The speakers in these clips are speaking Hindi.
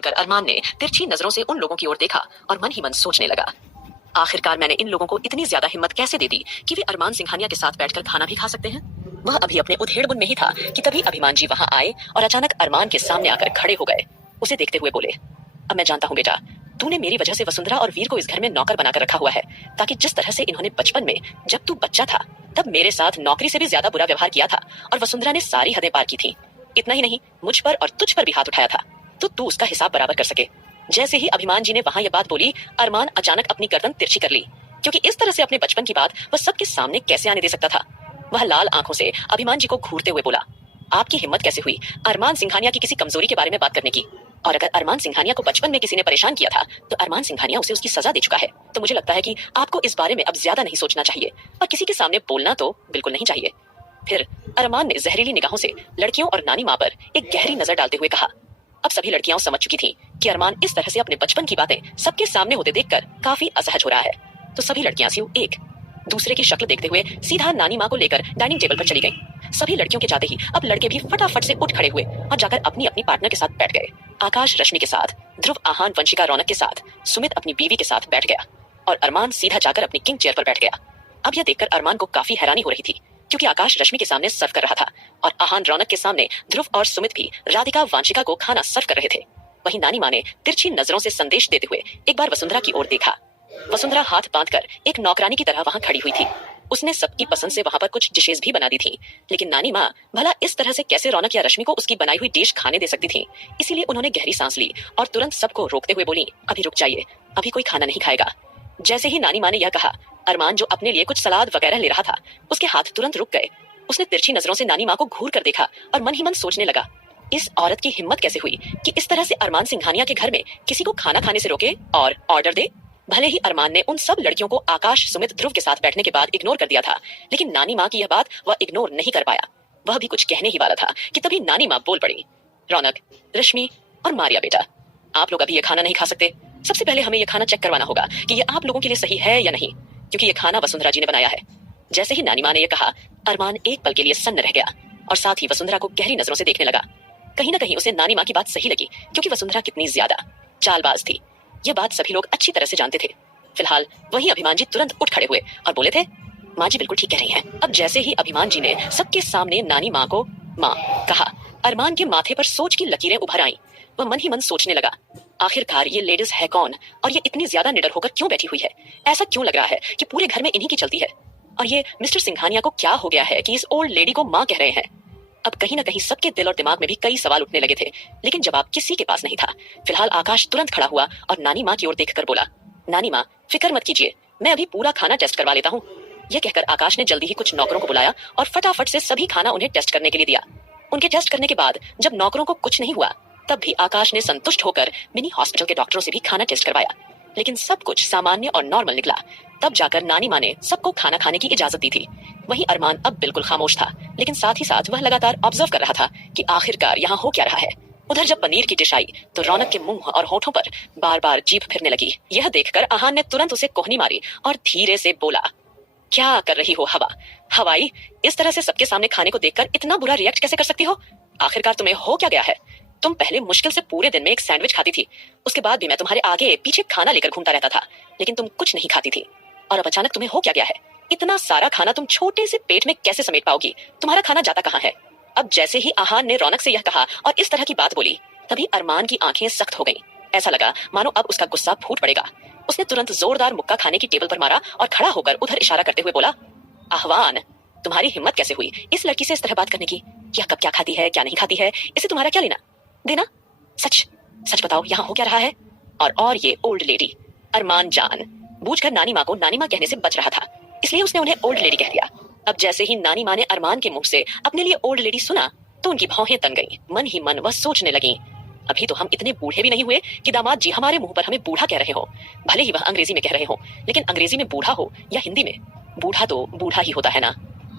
सुनकर अरमान ने तिरछी नजरों से उन लोगों की ओर देखा और मन ही मन सोचने लगा, आखिरकार मैंने इन लोगों को इतनी ज्यादा हिम्मत कैसे दे दी कि वे अरमान सिंघानिया के साथ बैठकर खाना भी खा सकते हैं। वह अभी अपने उधेड़बुन में ही था कि तभी अभिमान जी वहां आए और अचानक अरमान के सामने आकर खड़े हो गए। उसे देखते हुए बोले, अब मैं जानता हूँ बेटा, तूने मेरी वजह से वसुंधरा और वीर को इस घर में नौकर बनाकर रखा हुआ है, ताकि जिस तरह से इन्होंने बचपन में जब तू बच्चा था तब मेरे साथ नौकरी से भी ज्यादा बुरा व्यवहार किया था और वसुंधरा ने सारी हदें पार की थी। इतना ही नहीं, मुझ पर और तुझ पर भी हाथ उठाया था, तो तू उसका हिसाब बराबर कर सके। जैसे ही अभिमान जी ने वहां यह बात बोली, अरमान अचानक अपनी गर्दन तिरछी कर ली, क्योंकि इस तरह से अपने बचपन की बात वह सबके सामने कैसे आने दे सकता था। वह लाल आंखों से अभिमान जी को घूरते हुए बोला, आपकी हिम्मत कैसे हुई अरमान सिंघानिया की किसी कमजोरी के बारे में बात करने की? और अगर अरमान सिंघानिया को बचपन में किसी ने परेशान किया था तो अरमान सिंघानिया उसे उसकी सजा दे चुका है। तो मुझे लगता है कि आपको इस बारे में अब ज्यादा नहीं सोचना चाहिए और किसी के सामने बोलना तो बिल्कुल नहीं चाहिए। फिर अरमान ने जहरीली निगाहों से लड़कियों और नानी माँ पर एक गहरी नजर डालते हुए कहा। अब सभी लड़कियां समझ चुकी थीं कि अरमान इस तरह से अपने बचपन की बातें सबके सामने होते देखकर काफी असहज हो रहा है। तो सभी लड़कियां स्यू एक दूसरे की शक्ल देखते हुए सीधा नानी माँ को लेकर डाइनिंग टेबल पर चली गईं। सभी लड़कियों के जाते ही अब लड़के भी फटाफट से उठ खड़े हुए और जाकर अपनी अपनी पार्टनर के साथ बैठ गए। आकाश रश्मि के साथ, ध्रुव आहान वंशिका रौनक के साथ, सुमित अपनी बीवी के साथ बैठ गया और अरमान सीधा जाकर अपनी किंग चेयर पर बैठ गया। अब यह देखकर अरमान को काफी हैरानी हो रही थी, क्योंकि आकाश रश्मि के सामने सर्व कर रहा था और आहान रौनक के सामने ध्रुव और सुमित भी राधिका वांशिका को खाना सर्व कर रहे थे। वहीं नानी माँ ने तिरछी नजरों से संदेश देते हुए एक बार वसुंधरा की ओर देखा। वसुंधरा हाथ बांधकर एक नौकरानी की तरह वहां खड़ी हुई थी। उसने सबकी पसंद से वहां पर कुछ डिशेस भी बना दी थी, लेकिन नानी माँ भला इस तरह से कैसे रौनक या रश्मि को उसकी बनाई हुई डिश खाने दे सकती थी। इसीलिए उन्होंने गहरी सांस ली और तुरंत सबको रोकते हुए बोली, अभी रुक जाइए, अभी कोई खाना नहीं खाएगा। जैसे ही नानी माँ ने यह कहा, अरमान जो अपने लिए कुछ सलाद वगैरह ले रहा था, उसके हाथ तुरंत रुक गए। उसने तिरछी नजरों से नानी माँ को घूर कर देखा और मन ही मन सोचने लगा, इस औरत की हिम्मत कैसे हुई कि इस तरह से अरमान सिंघानिया के घर में किसी को खाना खाने से रोके और ऑर्डर दे। भले ही अरमान ने उन सब लड़कियों को आकाश, सुमित, ध्रुव के साथ बैठने के बाद इग्नोर कर दिया था, लेकिन नानी माँ की यह बात वह इग्नोर नहीं कर पाया। वह भी कुछ कहने ही वाला था कि तभी नानी माँ बोल पड़ी, रौनक, रश्मि और मारिया बेटा, आप लोग अभी ये खाना नहीं खा सकते। सबसे पहले हमें यह खाना चेक करवाना होगा कि ये आप लोगों के लिए सही है या नहीं, क्योंकि ये खाना वसुंधरा जी ने बनाया है। जैसे ही नानी माँ ने यह कहा, अरमान एक पल के लिए सन्न रह गया और साथ ही वसुंधरा को गहरी नजरों से देखने लगा। कहीं ना कहीं उसे नानी माँ की बात सही लगी, क्योंकि वसुंधरा कितनी ज्यादा चालबाज थी, यह बात सभी लोग अच्छी तरह से जानते थे। फिलहाल वहीं अभिमान जी तुरंत उठ खड़े हुए और बोले थे, माँ जी बिल्कुल ठीक कह रही हैं। अब जैसे ही अभिमान जी ने सबके सामने नानी माँ को माँ कहा, अरमान के माथे पर सोच की लकीरें उभर आईं। वह मन ही मन सोचने लगा, आखिरकार ये लेडीज है कौन और ये इतनी ज्यादा निडर होकर क्यों बैठी हुई है? ऐसा क्यों लग रहा है कि पूरे घर में इन्हीं की चलती है? और ये मिस्टर सिंघानिया को क्या हो गया है कि इस ओल्ड लेडी को माँ कह रहे हैं? अब कहीं ना कहीं सबके दिल और दिमाग में भी कई सवाल उठने लगे थे, लेकिन जवाब किसी के पास नहीं था। फिलहाल आकाश तुरंत खड़ा हुआ और नानी माँ की ओर देखकर बोला, नानी माँ फिक्र मत कीजिए, मैं अभी पूरा खाना टेस्ट करवा लेता हूँ। यह कहकर आकाश ने जल्दी ही कुछ नौकरों को बुलाया और फटाफट से सभी खाना उन्हें टेस्ट करने के लिए दिया। उनके टेस्ट करने के बाद जब नौकरों को कुछ नहीं हुआ, तब भी आकाश ने संतुष्ट होकर मिनी हॉस्पिटल के डॉक्टरों से भी खाना टेस्ट करवाया, लेकिन सब कुछ सामान्य और नॉर्मल निकला। तब जाकर नानी माँ ने सबको खाना खाने की इजाजत दी थी। वहीं अरमान अब बिल्कुल खामोश था, लेकिन साथ ही साथ वह लगातार ऑब्जर्व कर रहा था कि आखिरकार यहाँ हो क्या रहा है। उधर जब पनीर की डिश आई तो रौनक के मुंह और होठों पर बार बार जीभ फिरने लगी। यह देखकर आहान ने तुरंत उसे कोहनी मारी और धीरे से बोला, क्या कर रही हो हवा? हवाई, इस तरह से सबके सामने खाने को देखकर इतना बुरा रिएक्ट कैसे कर सकती हो? आखिरकार तुम्हें हो क्या गया है? तुम पहले मुश्किल से पूरे दिन में एक सैंडविच खाती थी, उसके बाद भी मैं तुम्हारे आगे पीछे खाना लेकर घूमता रहता था, लेकिन तुम कुछ नहीं खाती थी। और अब अचानक तुम्हें हो क्या गया है? इतना सारा खाना तुम छोटे से पेट में कैसे समेट पाओगी? तुम्हारा खाना जाता कहाँ है? अब जैसे ही आहान ने रौनक से यह कहा और इस तरह की बात बोली, तभी अरमान की आंखें सख्त हो गईं। ऐसा लगा मानो अब उसका गुस्सा फूट पड़ेगा। उसने तुरंत जोरदार मुक्का खाने की टेबल पर मारा और खड़ा होकर उधर इशारा करते हुए बोला, आहवान, तुम्हारी हिम्मत कैसे हुई इस लड़की से इस तरह बात करने की? यह कब क्या खाती है, क्या नहीं खाती है, इसे तुम्हारा क्या लेना देना? सच सच बताओ, यहाँ हो क्या रहा है? और ये ओल्ड लेडी, अरमान जान बूझकर नानी माँ को नानी माँ कहने से बच रहा था, इसलिए उसने उन्हें ओल्ड लेडी कह दिया। अब जैसे ही नानी माँ ने अरमान के मुंह से अपने लिए ओल्ड लेडी सुना तो उनकी भौहें तन गईं। मन ही मन वह सोचने लगी, अभी तो हम इतने बूढ़े भी नहीं हुए कि दामाद जी हमारे मुंह पर हमें बूढ़ा कह रहे हो। भले ही वह अंग्रेजी में कह रहे हो, लेकिन अंग्रेजी में बूढ़ा हो या हिंदी में, बूढ़ा तो बूढ़ा ही होता है ना।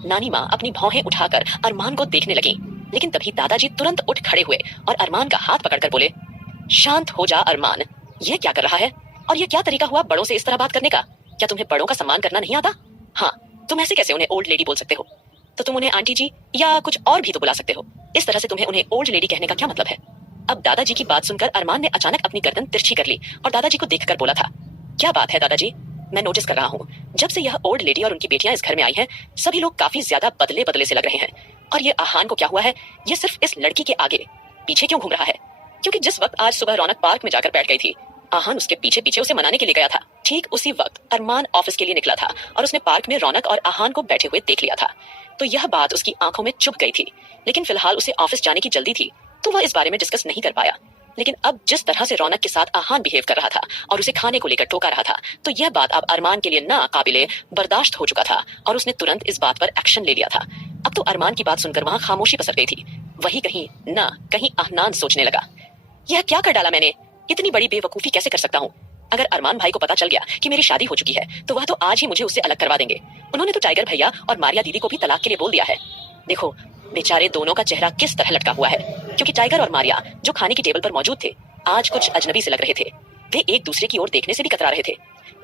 नानी माँ अपनी भौहें उठाकर अरमान को देखने लगी, लेकिन तभी दादाजी तुरंत उठ खड़े हुए और अरमान का हाथ पकड़कर बोले, शांत हो जा अरमान, ये क्या कर रहा है और ये क्या तरीका हुआ बड़ों से इस तरह बात करने का? क्या तुम्हें बड़ों का सम्मान करना नहीं आता? हाँ, तुम ऐसे कैसे उन्हें ओल्ड लेडी बोल सकते हो? तो तुम उन्हें आंटी जी या कुछ और भी तो बुला सकते हो। इस तरह से तुम्हें उन्हें ओल्ड लेडी कहने का क्या मतलब है? अब दादाजी की बात सुनकर अरमान ने अचानक अपनी गर्दन तिरछी कर ली और दादाजी को देखकर बोला था, क्या बात है दादाजी? मैं नोटिस कर रहा हूँ, जब से यह ओल्ड लेडी और उनकी बेटियां इस घर में आई हैं, सभी लोग काफी ज्यादा बदले बदले से लग रहे हैं। और ये आहान को क्या हुआ है? ये सिर्फ इस लड़की के आगे पीछे क्यों घूम रहा है? क्योंकि जिस वक्त आज सुबह रौनक पार्क में जाकर बैठ गई थी, आहान उसके पीछे पीछे उसे मनाने के लिए गया था। ठीक उसी वक्त अरमान ऑफिस के लिए निकला था और उसने पार्क में रौनक और आहान को बैठे हुए देख लिया था। तो यह बात उसकी आंखों में चुभ गई थी, लेकिन फिलहाल उसे ऑफिस जाने की जल्दी थी, तो वह इस बारे में डिस्कस नहीं कर पाया। लेकिन अब जिस तरह से रौनक के साथ आहान बिहेव कर रहा था और उसे खाने को लेकर टोका रहा था, तो यह बात अब अरमान के लिए नाकाबिले बर्दाश्त हो चुका था और उसने तुरंत इस बात पर एक्शन ले लिया था। अब तो अरमान की बात सुनकर वहां खामोशी पसर गई थी। वही कहीं अहनान सोचने लगा, यह क्या कर डाला मैंने? इतनी बड़ी बेवकूफी कैसे कर सकता हूँ? अगर अरमान भाई को पता चल गया कि मेरी शादी हो चुकी है, तो वह तो आज ही मुझे उससे अलग करवा देंगे। उन्होंने तो टाइगर भैया और मारिया दीदी को भी तलाक के लिए बोल दिया है। देखो बेचारे दोनों का चेहरा किस तरह लटका हुआ है, क्योंकि टाइगर और मारिया जो खाने की टेबल पर मौजूद थे, आज कुछ अजनबी से लग रहे थे। वे एक दूसरे की ओर देखने से भी कतरा रहे थे।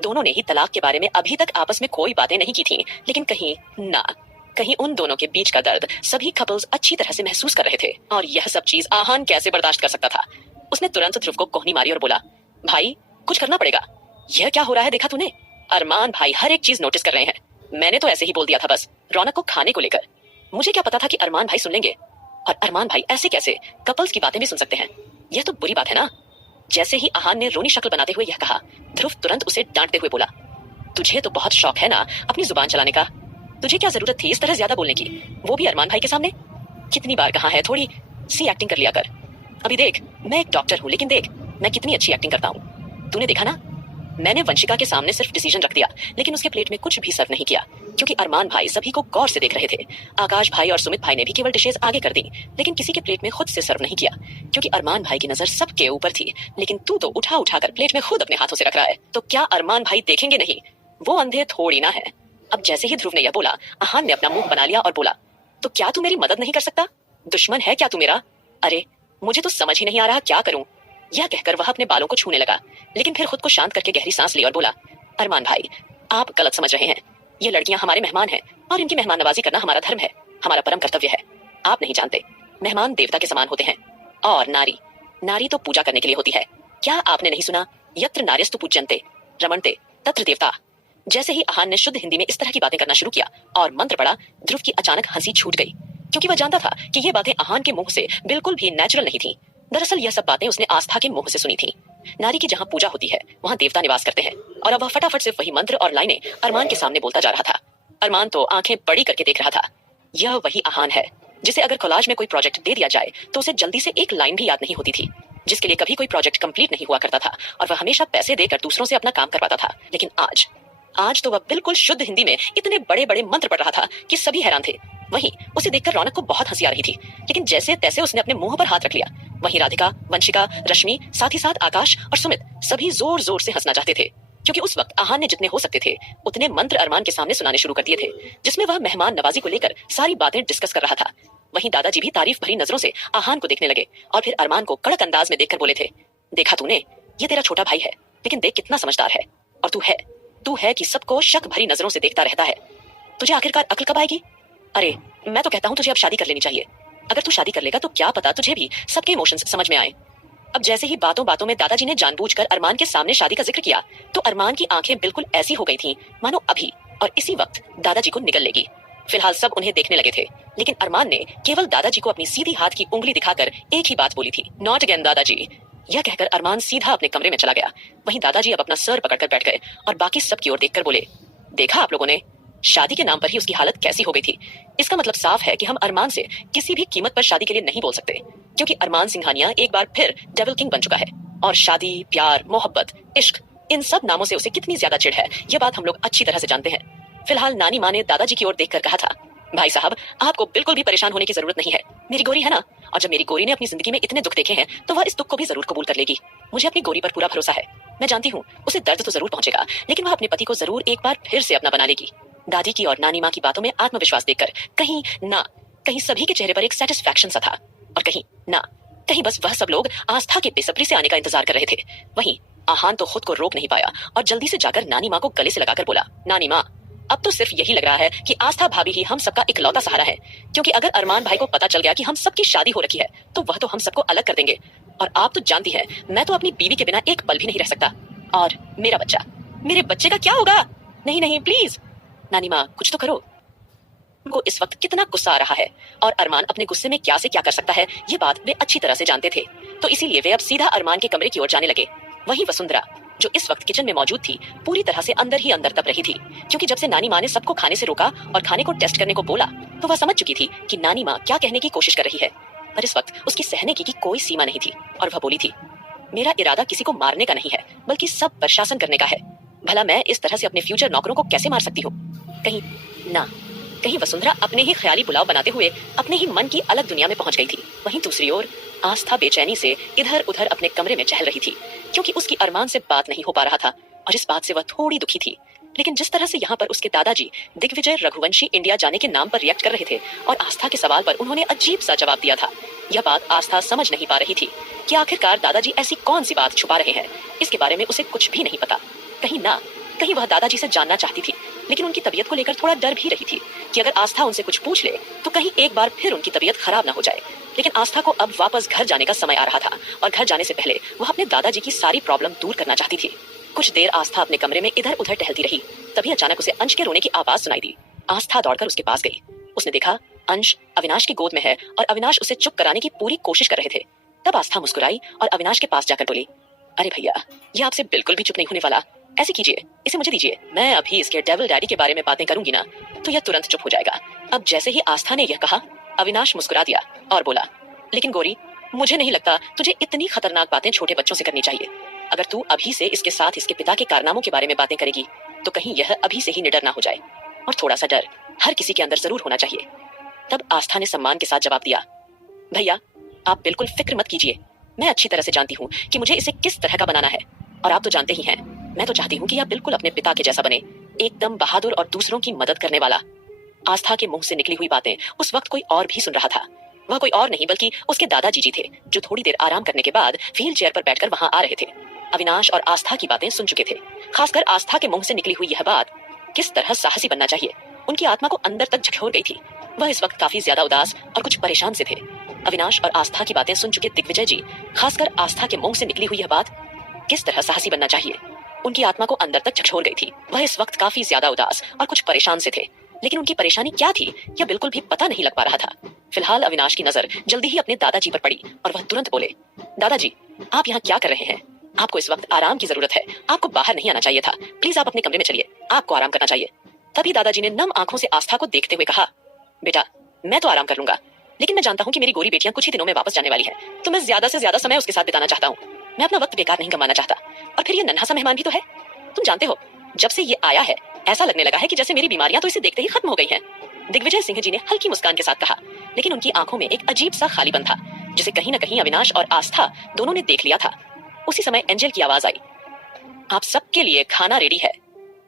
दोनों ने ही तलाक के बारे में अभी तक आपस में कोई बातें नहीं की थी, लेकिन कहीं उन दोनों के बीच का दर्द सभी कपल्स अच्छी तरह से महसूस कर रहे थे। और यह सब चीज आहान कैसे बर्दाश्त कर सकता था? उसने तुरंत ध्रुव को कोहनी मारी और बोला, भाई कुछ करना पड़ेगा। यह क्या हो रहा है, देखा तूने? अरमान भाई हर एक चीज नोटिस कर रहे हैं। मैंने तो ऐसे ही बोल दिया था बस, रौनक को खाने को लेकर। मुझे क्या पता था कि अरमान भाई सुन लेंगे। और अरमान भाई ऐसे कैसे कपल्स की बातें भी सुन सकते हैं? यह तो बुरी बात है ना। जैसे ही आहान ने रोनी शक्ल बनाते हुए यह कहा, ध्रुव तुरंत उसे डांटते हुए बोला, तुझे तो बहुत शौक है ना अपनी जुबान चलाने का। तुझे क्या जरूरत थी इस तरह ज्यादा बोलने की, वो भी अरमान भाई के सामने? कितनी बार कहा है थोड़ी सी एक्टिंग कर लिया कर। अभी देख, मैं एक डॉक्टर हूँ, लेकिन देख मैं कितनी अच्छी एक्टिंग करता हूँ। तूने देखा ना, मैंने वंशिका के सामने सिर्फ डिसीजन रख दिया, लेकिन उसके प्लेट में कुछ भी सर्व नहीं किया, क्योंकि अरमान भाई सभी को गौर से देख रहे थे। आकाश भाई और सुमित भाई ने भी केवल डिशेज आगे कर दी, लेकिन किसी के प्लेट में खुद से सर्व नहीं किया, क्योंकि अरमान भाई की नजर सबके ऊपर थी। लेकिन तू तो उठा उठा कर प्लेट में खुद अपने हाथों से रख रहा है, तो क्या अरमान भाई देखेंगे नहीं? वो अंधे थोड़ी ना है। अब जैसे ही ध्रुव ने यह बोला, आहान ने अपना मुंह बना लिया और बोला, तो क्या तू मेरी मदद नहीं कर सकता? दुश्मन है क्या तू मेरा? अरे मुझे तो समझ ही नहीं आ रहा क्या करूं। यह कहकर वह अपने बालों को छूने लगा, लेकिन फिर खुद को शांत करके गहरी सांस ली और बोला, अरमान भाई आप गलत समझ रहे हैं। ये लड़कियां हमारे मेहमान हैं और इनकी मेहमान नवाजी करना हमारा धर्म है, हमारा परम कर्तव्य है। आप नहीं जानते, मेहमान देवता के समान होते हैं, और नारी तो पूजा करने के लिए होती है। क्या आपने नहीं सुना, यत्र नार्यस्तु पूज्यन्ते रमणते तत्र देवता? जैसे ही आहान ने शुद्ध हिंदी में इस तरह की बातें करना शुरू किया और मंत्र पढ़ा, ध्रुव की अचानक हंसी छूट गई, क्योंकि वह जानता था कि ये बातें आहान के मुंह से बिल्कुल भी नेचुरल नहीं थी। दरअसल यह सब बातें उसने आस्था के मुंह से सुनी थी। नारी की जहां पूजा होती है, वहां देवता निवास करते हैं। और अब वह फटाफट से वही मंत्र और लाइनें अरमान के सामने बोलता जा रहा था। अरमान तो आंखें बड़ी करके देख रहा था। यह वही आहान है जिसे अगर कॉलेज में कोई प्रोजेक्ट दे दिया जाए तो उसे जल्दी से एक लाइन भी याद नहीं होती थी, जिसके लिए कभी कोई प्रोजेक्ट कंप्लीट नहीं हुआ करता था, और वह हमेशा पैसे देकर दूसरों से अपना काम करवाता था। लेकिन आज तो वह बिल्कुल शुद्ध हिंदी में इतने बड़े बड़े मंत्र पढ़ रहा था कि सभी हैरान थे। वहीं उसे देखकर रौनक को बहुत हंसी आ रही थी, लेकिन जैसे तैसे उसने अपने मुंह पर हाथ रख लिया। वहीं राधिका, वंशिका, रश्मि, साथ ही साथ आकाश और सुमित सभी जोर जोर से हंसना चाहते थे, क्योंकि उस वक्त आहान ने जितने हो सकते थे उतने मंत्र अरमान के सामने सुनाने शुरू कर दिए थे, जिसमें वह मेहमान नवाजी को लेकर सारी बातें डिस्कस कर रहा था। वहीं दादाजी भी तारीफ भरी नजरों से आहान को देखने लगे और फिर अरमान को कड़क अंदाज में देखकर बोले थे, देखा तूने, ये तेरा छोटा भाई है, लेकिन देख कितना समझदार है। और तू है कि सबको शक भरी नजरों से देखता रहता है। तुझे आखिरकार अक्ल कब आएगी? अरे मैं तो कहता हूँ तुझे अब शादी कर लेनी चाहिए। अगर तू शादी कर लेगा तो क्या पता तुझे भी सबके इमोशंस समझ में आए। अब जैसे ही बातों बातों में दादाजी ने जानबूझकर अरमान के सामने शादी का जिक्र किया, तो अरमान की आंखें बिल्कुल ऐसी हो गई थीं मानो अभी और इसी वक्त दादाजी को निगल लेगी। फिलहाल सब उन्हें देखने लगे थे, लेकिन अरमान ने केवल दादाजी को अपनी सीधी हाथ की उंगली दिखाकर एक ही बात बोली थी, नॉट अगेन दादाजी। यह कहकर अरमान सीधा अपने कमरे में चला गया। वहीं दादाजी अब अपना सर पकड़कर बैठ गए और बाकी सब की ओर देखकर बोले, देखा आप लोगों ने, शादी के नाम पर ही उसकी हालत कैसी हो गई थी। इसका मतलब साफ है कि हम अरमान से किसी भी कीमत पर शादी के लिए नहीं बोल सकते, क्योंकि अरमान सिंघानिया एक बार फिर डेविल किंग बन चुका है। और शादी, प्यार, मोहब्बत, इश्क, इन सब नामों से उसे कितनी ज्यादा चिढ़ है, यह बात हम लोग अच्छी तरह से जानते हैं। फिलहाल नानी माँ ने दादाजी की ओर देखकर कहा था, भाई साहब आपको बिल्कुल भी परेशान होने की जरूरत नहीं है, मेरी गोरी है ना, और जब मेरी गोरी ने अपनी जिंदगी में इतने दुख देखे हैं तो वह इस दुख को भी जरूर कबूल कर लेगी। मुझे अपनी गोरी पर पूरा भरोसा है। मैं जानती हूँ उसे दर्द तो जरूर पहुंचेगा, लेकिन वह अपने पति को जरूर एक बार फिर से अपना बना लेगी। दादी की और नानी माँ की बातों में आत्मविश्वास देखकर कहीं सभी के चेहरे पर एक सेटिस्फैक्शन सा था, और कहीं बस वह सब लोग आस्था के बेसब्री से आने का इंतजार कर रहे थे। वहीं आहान तो खुद को रोक नहीं पाया और जल्दी से जाकर नानी माँ को गले से लगाकर बोला, नानी माँ अब तो सिर्फ यही लग रहा है कि आस्था भाभी ही हम सबका इकलौता सहारा है, क्योंकि अगर अरमान भाई को पता चल गया कि हम सबकी शादी हो रखी है तो वह तो हम सबको अलग कर देंगे। और आप तो जानती हैं, मैं तो अपनी बीवी के बिना एक पल भी नहीं रह सकता। और मेरा बच्चा, मेरे बच्चे का क्या होगा? नहीं नहीं प्लीज, नानी माँ कुछ तो करो। उनको इस वक्त कितना गुस्सा आ रहा है और अरमान अपने गुस्से में क्या से क्या कर सकता है, ये बात वे अच्छी तरह से जानते थे। तो इसीलिए वे अब सीधा अरमान के कमरे की ओर जाने लगे। वहीं वसुंधरा, जो इस वक्त किचन में मौजूद थी, पूरी तरह से अंदर ही अंदर तप रही थी, क्योंकि जब से नानी माँ ने सबको खाने से रोका और खाने को टेस्ट करने को बोला, तो वह समझ चुकी थी कि नानी माँ क्या कहने की कोशिश कर रही है। पर इस वक्त उसकी सहने की कोई सीमा नहीं थी और वह बोली थी, मेरा इरादा किसी को मारने का नहीं है, बल्कि सब पर शासन करने का है। भला मैं इस तरह से अपने फ्यूचर नौकरों को कैसे मार सकती हूँ? कहीं ना कहीं वसुंधरा अपने ही ख्याली पुलाव बनाते हुए अपने ही मन की अलग दुनिया में पहुंच गई थी। वहीं दूसरी ओर आस्था बेचैनी से इधर उधर अपने कमरे में चहल रही थी, क्योंकि उसकी अरमान से बात नहीं हो पा रहा था और इस बात से वह थोड़ी दुखी थी। लेकिन जिस तरह से यहाँ पर उसके दादाजी दिग्विजय रघुवंशी इंडिया जाने के नाम पर रिएक्ट कर रहे थे और आस्था के सवाल पर उन्होंने अजीब सा जवाब दिया था, यह बात आस्था समझ नहीं पा रही थी कि आखिरकार दादाजी ऐसी कौन सी बात छुपा रहे हैं। इसके बारे में उसे कुछ भी नहीं पता। कहीं वह दादाजी से जानना चाहती थी, लेकिन उनकी तबीयत को लेकर थोड़ा डर भी रही थी कि अगर आस्था उनसे कुछ पूछ ले तो कहीं एक बार फिर उनकी तबीयत खराब ना हो जाए। लेकिन आस्था को अब वापस घर जाने का समय आ रहा था और घर जाने से पहले वह अपने दादाजी की सारी प्रॉब्लम दूर करना चाहती थी। कुछ देर आस्था अपने कमरे में इधर उधर टहलती रही। तभी अचानक उसे अंश के रोने की आवाज सुनाई दी। आस्था दौड़कर उसके पास गई। उसने देखा अंश अविनाश की गोद में है और अविनाश उसे चुप कराने की पूरी कोशिश कर रहे थे। तब आस्था मुस्कुराई और अविनाश के पास जाकर बोली, अरे भैया, ये आपसे बिल्कुल भी चुप नहीं होने वाला। ऐसे कीजिए, इसे मुझे दीजिए। मैं अभी इसके डेविल डैडी के बारे में बातें करूंगी ना, तो यह तुरंत चुप हो जाएगा। अब जैसे ही आस्था ने यह कहा, अविनाश मुस्कुरा दिया और बोला, लेकिन गौरी, मुझे नहीं लगता तुझे इतनी खतरनाक बातें छोटे बच्चों से करनी चाहिए। अगर तू अभी से इसके साथ इसके पिता के कारनामों के बारे में बातें करेगी तो कहीं यह अभी से ही निडर ना हो जाए। और थोड़ा सा डर हर किसी के अंदर जरूर होना चाहिए। तब आस्था ने सम्मान के साथ जवाब दिया, भैया आप बिल्कुल फिक्र मत कीजिए। मैं अच्छी तरह से जानती हूँ कि मुझे इसे किस तरह का बनाना है, और आप तो जानते ही हैं मैं तो चाहती हूँ कि यह बिल्कुल अपने पिता के जैसा बने, एकदम बहादुर और दूसरों की मदद करने वाला। आस्था के मुंह से निकली हुई बातें उस वक्त कोई और भी सुन रहा था। वह कोई और नहीं बल्कि उसके दादाजी जी थे, जो थोड़ी देर आराम करने के बाद व्हील चेयर पर बैठकर वहां आ रहे थे। अविनाश और आस्था की बातें सुन चुके थे। खासकर आस्था के मुंह से निकली हुई यह बात, किस तरह साहसी बनना चाहिए, उनकी आत्मा को अंदर तक झकझोर गई थी। वह इस वक्त काफी ज्यादा उदास और कुछ परेशान से थे। अविनाश और आस्था की बातें सुन चुके दिग्विजय जी, खासकर आस्था के मुंह से निकली हुई यह बात, किस तरह साहसी बनना चाहिए, उनकी आत्मा को अंदर तक झकझोर गई थी। वह इस वक्त काफी ज्यादा उदास और कुछ परेशान से थे, लेकिन उनकी परेशानी क्या थी यह बिल्कुल भी पता नहीं लग पा रहा था। फिलहाल अविनाश की नजर जल्दी ही अपने दादाजी पर पड़ी और वह तुरंत बोले, दादाजी आप यहाँ क्या कर रहे हैं? आपको इस वक्त आराम की जरूरत है, आपको बाहर नहीं आना चाहिए था। प्लीज आप अपने कमरे में चलिए, आपको आराम करना चाहिए। तभी दादाजी ने नम आंखों से आस्था को देखते हुए कहा, बेटा मैं तो आराम कर लूंगा, लेकिन मैं जानता हूँ कि मेरी गोरी बेटियां कुछ ही दिनों में वापस जाने वाली है, तो मैं ज्यादा से ज्यादा समय उसके साथ बिताना चाहता हूँ। मैं अपना वक्त बेकार नहीं गंवाना चाहता। और फिर ये नन्हा सा मेहमान भी तो है। तुम जानते हो, जब से ये आया है ऐसा लगने लगा है कि जैसे मेरी बीमारियां तो इसे देखते ही खत्म हो गई हैं। दिग्विजय सिंह जी ने हल्की मुस्कान के साथ कहा, लेकिन उनकी आंखों में एक अजीब सा खालीपन था, जिसे कहीं न कहीं अविनाश और आस्था दोनों ने देख लिया था। उसी समय एंजल की आवाज आई, आप सबके लिए खाना रेडी है।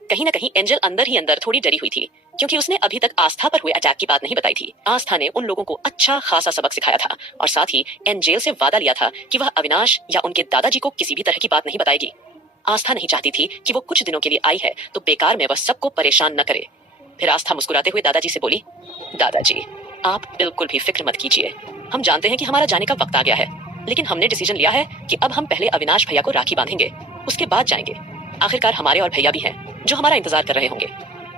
कहीं न कहीं एंजल अंदर ही अंदर थोड़ी डरी हुई थी, क्योंकि उसने अभी तक आस्था पर हुए अटैक की बात नहीं बताई थी। आस्था ने उन लोगों को अच्छा खासा सबक सिखाया था और साथ ही एंजल से वादा लिया था कि वह अविनाश या उनके दादाजी को किसी भी तरह की बात नहीं बताएगी। आस्था नहीं चाहती थी कि वो कुछ दिनों के लिए आई है तो बेकार में वह सबको परेशान न करे। फिर आस्था मुस्कुराते हुए दादाजी से बोली, दादाजी आप बिल्कुल भी फिक्र मत कीजिए। हम जानते हैं कि हमारा जाने का वक्त आ गया है, लेकिन हमने डिसीजन लिया है कि अब हम पहले अविनाश भैया को राखी बांधेंगे, उसके बाद जाएंगे। आखिरकार हमारे और भैया भी हैं जो हमारा इंतजार कर रहे होंगे।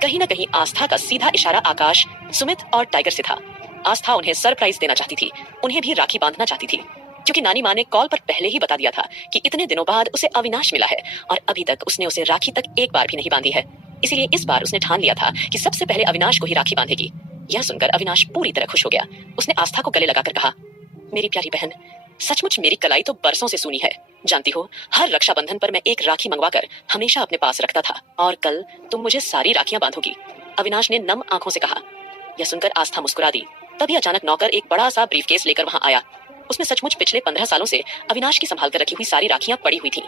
कहीं न कहीं आस्था का सीधा इशारा आकाश, सुमित और टाइगर से था। आस्था उन्हें सरप्राइज देना चाहती थी, उन्हें भी राखी बांधना चाहती थी, क्योंकि नानी माँ ने कॉल पर पहले ही बता दिया था कि इतने दिनों बाद उसे अविनाश मिला है और अभी तक उसने उसे राखी तक एक बार भी नहीं बांधी है। इसीलिए इस बार उसने ठान लिया था कि सबसे पहले अविनाश को ही राखी बांधेगी। यह सुनकर अविनाश पूरी तरह खुश हो गया। उसने आस्था को गले लगाकर कहा, मेरी प्यारी बहन, सचमुच मेरी कलाई तो बरसों से सूनी है। जानती हो, हर रक्षाबंधन पर मैं एक राखी मंगवाकर हमेशा अपने पास रखता था, और कल तुम मुझे सारी राखियां बांधोगी। अविनाश ने नम आंखों से कहा। यह सुनकर आस्था मुस्कुरा दी। तभी अचानक नौकर एक बड़ा सा ब्रीफकेस लेकर वहां आया। उसमें सचमुच पिछले 15 सालों से अविनाश की संभाल कर रखी हुई सारी राखियां पड़ी हुई थीं।